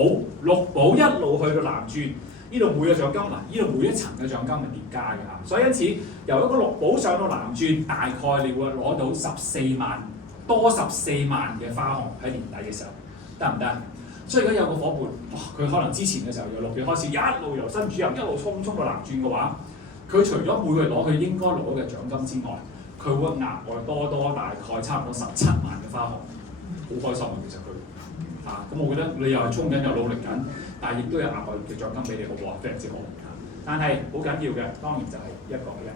一路去到藍鑽，呢度每個獎金嗱，呢度每一層嘅獎金係疊加嘅嚇，所以因此由一個六寶上到藍鑽，大概你會攞到14萬嘅花紅喺年底嘅時候，得唔得？所以如果有個夥伴，哇，佢可能之前嘅時候由6月開始一路由新主任一路衝到藍鑽嘅話，佢除咗每個月攞佢應該攞嘅獎金之外，佢會額外多大概差唔多17萬嘅花紅。好開心啊！其實佢咁我覺得你又係衝緊又努力緊，但係亦都有額外嘅獎金俾你，好唔好啊？非常之好。但係好緊要嘅，當然就係一個人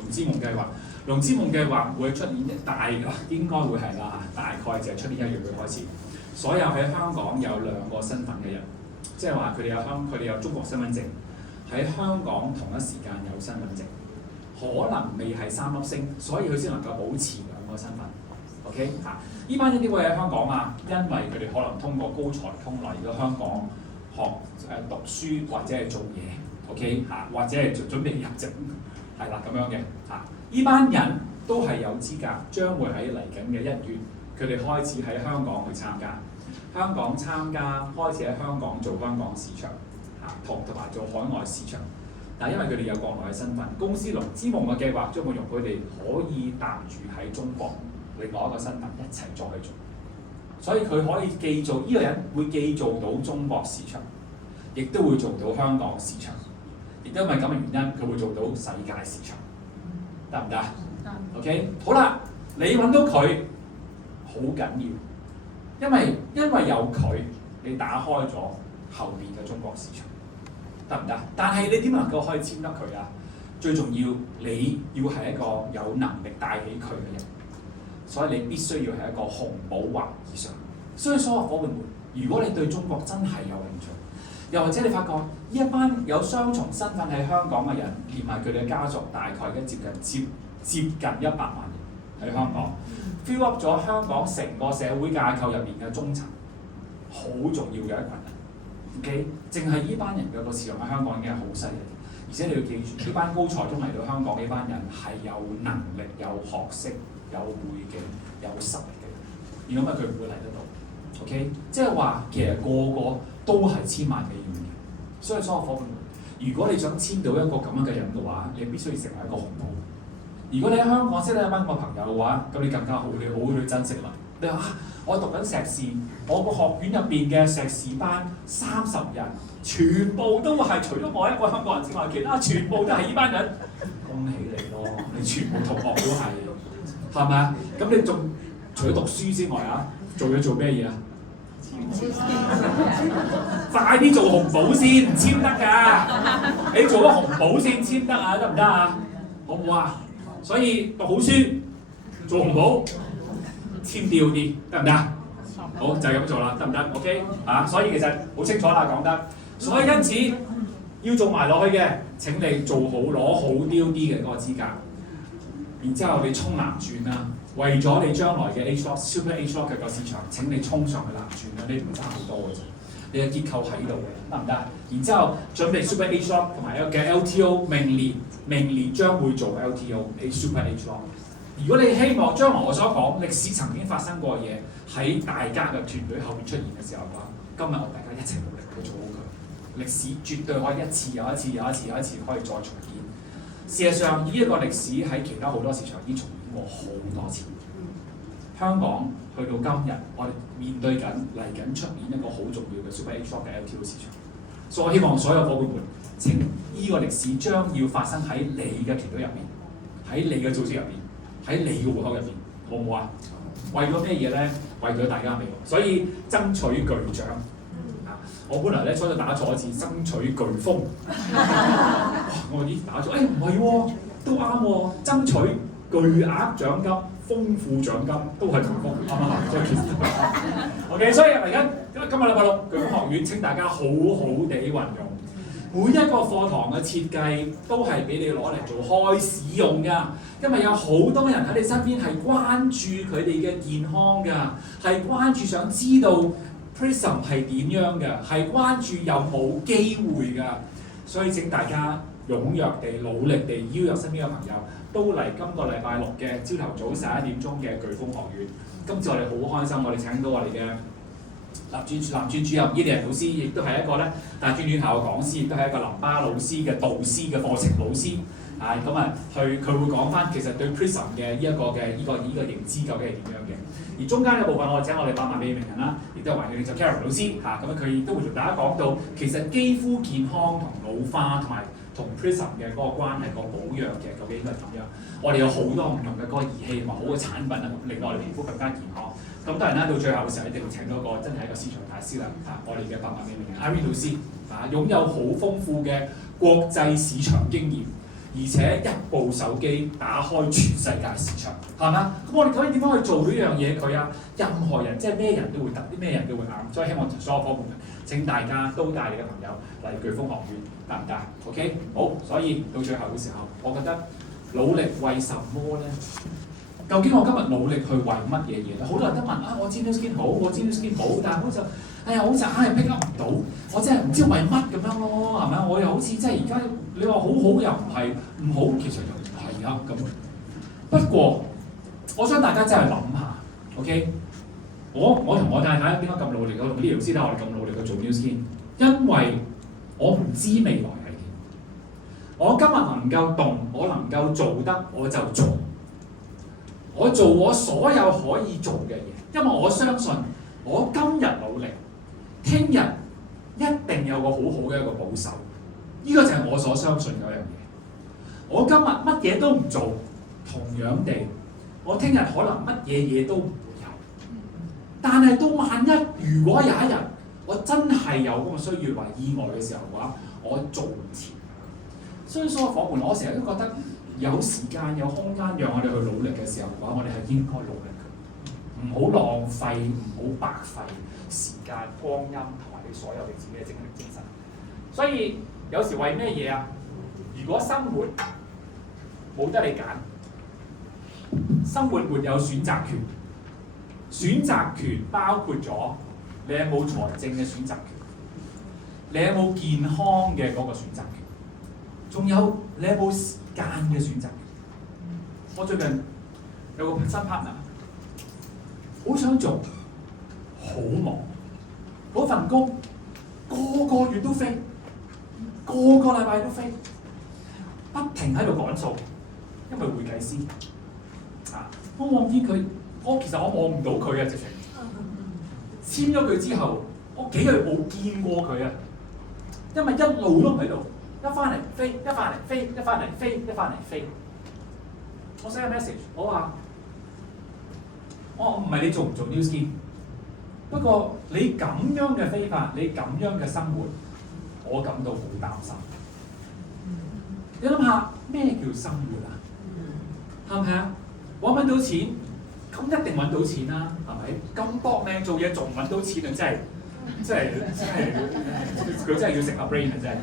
龍之夢計劃。龍之夢計劃會出年大㗎，應該會係啦，大概就係出年1月會開始。所有喺香港有2個身份嘅人，即係話佢哋有中國身份證，喺香港同一時間有身份證。可能未係3粒星，所以佢先能夠保持2個身份。OK 呢班人點會喺香港啊？因為佢哋可能通過高才通嚟到香港讀書或者係做嘢。OK 或者係準備入籍，係啦咁樣嘅呢班人都係有資格，將會喺嚟緊嘅1月，佢哋開始喺香港去參加，開始喺香港做香港市場同埋做海外市場。但係因為佢哋有國內嘅身份，公司龍之夢嘅計劃將會容佢哋可以搭住喺中國另外一個身份一齊再去做，所以佢可以既做呢個人會既做到中國市場，亦都會做到香港市場，亦都因為咁嘅原因，佢會做到世界市場，得唔得？OK 好啦，你揾到佢好緊要，因為有佢，你打開咗後邊嘅中國市場。得唔得？但係你點能夠可以簽得佢啊？最重要，你要係一個有能力帶起佢嘅人，所以你必須要係一個紅寶或以上。所以所有夥伴們，如果你對中國真係有興趣，又或者你發覺呢一班有雙重身份喺香港嘅人，連埋佢哋嘅家族，大概已經接近100萬人喺香港 fill up 咗香港成個社會架構入面嘅中層，好重要嘅一群人。OK， 淨係呢班人嘅個市場喺香港已經係好犀利，而且你要記住，呢班高才通嚟到香港呢班人係有能力、有學識、有背景、有實力嘅，如果唔係佢唔會嚟得到。OK， 即係話其實個個都係千萬美元嘅，所以所有夥伴們，如果你想簽到一個咁樣嘅人嘅話，你必須要成為一個紅寶。如果你喺香港識得一班咁嘅朋友嘅話，咁你更加好，你好去珍惜啦。你話我讀緊碩士，我個學院入邊嘅碩士班30人，全部都係除咗我一個香港人之外，其他全部都係呢班人。恭喜你咯，你全部同學都係咪啊？咁你仲除咗讀書之外啊，做咩嘢啊？快啲做紅寶先，唔簽得㗎。你做咗紅寶先簽得啊，得唔得啊？好唔好啊？所以讀好書，做紅寶。簽掉啲得唔得？好就係咁做啦，得唔得 ？OK 所以其實好清楚啦，講得。所以因此要做埋落去嘅，請你做好攞好 DOD 嘅嗰個資格，然之後你衝藍鑽啦。為咗你將來嘅 H-Lock Super H-Lock 嘅個市場，請你衝上去藍鑽啦，你唔差好多嘅啫。你嘅結構喺度嘅，得唔得？然之後準備 Super H-Lock 同埋一個嘅 LTO， 明年將會做 LTO Super H-Lock。如果你希望將來我所講歷史曾經發生過嘅嘢喺大家嘅團隊後面出現嘅時候嘅話，今日我大家一齊努力去做好佢。歷史絕對可以一次又一次可以再重演。事實上，呢一個歷史喺其他好多市場已經重演過好多次。香港去到今日，我哋面對緊嚟緊出年一個好重要嘅 Super H-Lock 嘅 LTO 市場。所以我希望所有夥伴們，請呢個歷史將要發生喺你嘅團隊入面，喺你嘅組織入面。喺你嘅戶口入邊，好唔好啊？為咗咩嘢咧？為咗大家美國，所以爭取巨獎。我本來咧初初打錯字，爭取巨豐。我咦打錯？唔係喎，都啱喎，爭取巨額獎金、豐富獎金都係重複，啱唔啱？所以其實 OK， 所以而家今日禮拜六巨風學院請大家好好地運用。每一個課堂嘅設計都係俾你攞嚟做開市用㗎，因為有好多人喺你身邊係關注佢哋嘅健康㗎，係關注想知道 Prism 係點樣嘅，係關注有冇機會㗎，所以請大家踴躍地、努力地邀約身邊嘅朋友都嚟今個禮拜六嘅朝頭早11點鐘嘅巨風學院。今次我哋好開心，我哋請到我哋嘅男專主任伊利人老師，亦都係一個咧大專院校嘅講師，亦都係一個淋巴老師嘅導師嘅課程老師。咁佢會講翻其實對 Prism 嘅呢一個認知究竟係點樣嘅。而中間嘅部分我哋請我哋百萬美名人啦，亦都係環境領袖 Karen 老師咁佢亦都會同大家講到其實肌膚健康同老化同埋同 Prism 嘅嗰個關係、個保養嘅究竟應該係點樣？我哋有好多唔同嘅嗰個儀器同埋好嘅產品啊，令到我哋皮膚更加健康。咁當然啦，到最後嘅時候一定會請到一個真係一個市場大師啦我哋嘅百萬美名人 Irene 老師擁有好豐富嘅國際市場經驗，而且一部手機打開全世界市場，係嘛？咁我哋可以點樣去做呢樣嘢佢啊？任何人即係咩人都會得，啲咩人都會啱，所以希望所有夥伴們請大家都帶你嘅朋友嚟巨風學院，得唔得 ？OK， 好，所以到最後嘅時候，我覺得努力為什麼咧？究竟我今日努力去為乜嘢嘢咧？好多人都問我知 New Skin 好，我知 New Skin 好，但係好似好似硬係 pick up 唔到，我真係唔知為乜咁樣咯，係咪？我又好似即係而家你話好好又唔係，唔好其實又唔係啊咁。不過我想大家真係諗下 ，OK？ 我同我太太點解咁努力？我同呢條師太我哋咁努力去做 New Skin， 因為我唔知未來係點。我今日能夠動，我能夠做得，我就做。我做我所有可以做嘅嘢，因為我相信我今日努力，聽日一定有個好好嘅一個保守。呢個就係我所相信嗰樣嘢。我今日乜嘢都唔做，同樣地，我聽日可能乜嘢嘢都唔會有。但係到萬一如果有一日我真係有咁嘅需要或意外嘅時候嘅話，我做唔切。所以所有夥伴，我成日都覺得有時間有空間讓我哋去努力嘅時候嘅話，我哋係應該努力嘅，唔好浪費，唔好白費時間、光陰同埋你所有你自己嘅精力精神。所以有時為咩嘢啊？如果生活冇得你揀，生活沒有選擇權，選擇權包括咗你有冇財政嘅選擇權，你有冇健康嘅嗰個選擇權，仲有你有冇時間嘅選擇權。我最近有個新 partner， 好想做，好忙，嗰份工個個月都飛，個個禮拜都飛，不停喺度趕數，因為會計師我望見佢，其實我望唔到佢啊！直情簽咗佢之後，我幾個月冇見過佢啊，因為一路都唔喺度，一翻嚟飛，一翻嚟飛，一翻嚟飛，一翻嚟飛。我 send 個 message， 我話我唔係你做唔做 New Skin， 不過你咁樣嘅飛法，你咁樣嘅生活，我感到好擔心。你諗下咩叫生活啊？係咪啊？揾到錢，咁一定揾到錢啦，係咪？咁搏命做嘢仲揾到錢啊！真係佢真係要食下 brain 啊！真係。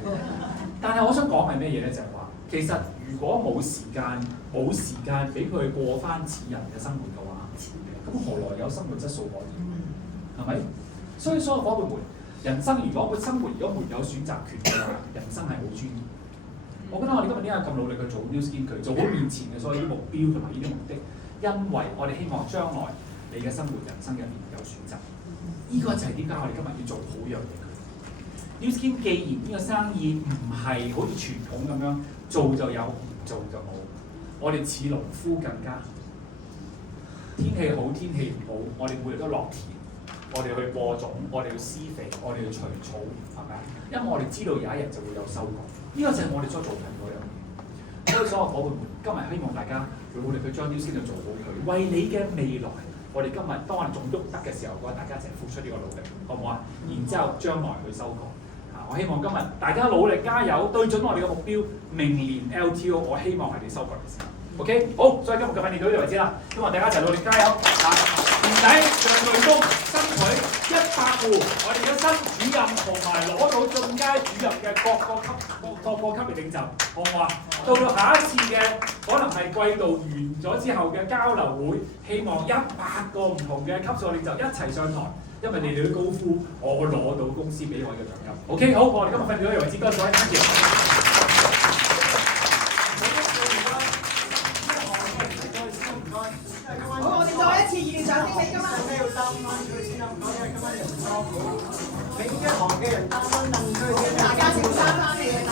但係我想講係咩嘢咧？就係話，其實如果冇時間俾佢過翻似人嘅生活嘅話，咁何來有生活質素可言？係咪？所以所有夥伴們，人生如果生活如果沒有選擇權嘅話，人生係好專業。我覺得我哋今日點解咁努力去做 New Skin 佢做好面前嘅所有啲目標同埋呢啲目的，因為我哋希望將來你嘅生活人生入面有選擇。呢個就係點解我哋今日要做好樣嘢。New Skin 既然呢個生意唔係好似傳統咁樣做就有，唔做就冇，我哋似農夫更加。天氣好天氣唔好，我哋每日都落田，我哋去播種，我哋要施肥，我哋要除草，係咪啊？因為我哋知道有一日就會有收穫。呢個就係我哋所做緊嗰樣嘢，所以所有夥伴們，今日希望大家努力去將 New Skin 做好佢，為你嘅未來，我哋今日當我哋仲喐得嘅時候，大家一齊付出呢個努力，好唔好啊？然之後將來去收穫。我希望今日大家努力加油，對準我哋嘅目標，明年 LTO， 我希望係你收穫嘅時候。OK， 好，所以今日嘅訓練到呢度為止啦。希望大家一齊努力加油啊！年底讓雷公爭取100戶，我哋嘅新主任同埋攞到進階主任嘅各個級別領袖，好唔好啊？到下一次嘅可能係季度完咗之後嘅交流會，希望100個唔同嘅級數領袖一齊上台，因為你哋都高呼我攞到公司俾我嘅獎金。OK， 好，我哋今日訓練到呢度為止，多謝各位參與。好，我哋再一次熱烈掌聲俾今晚。咩要擔翻佢先啦？唔該，因為今晚人多，俾一行嘅人擔翻凳出去先。大家請翻返你哋。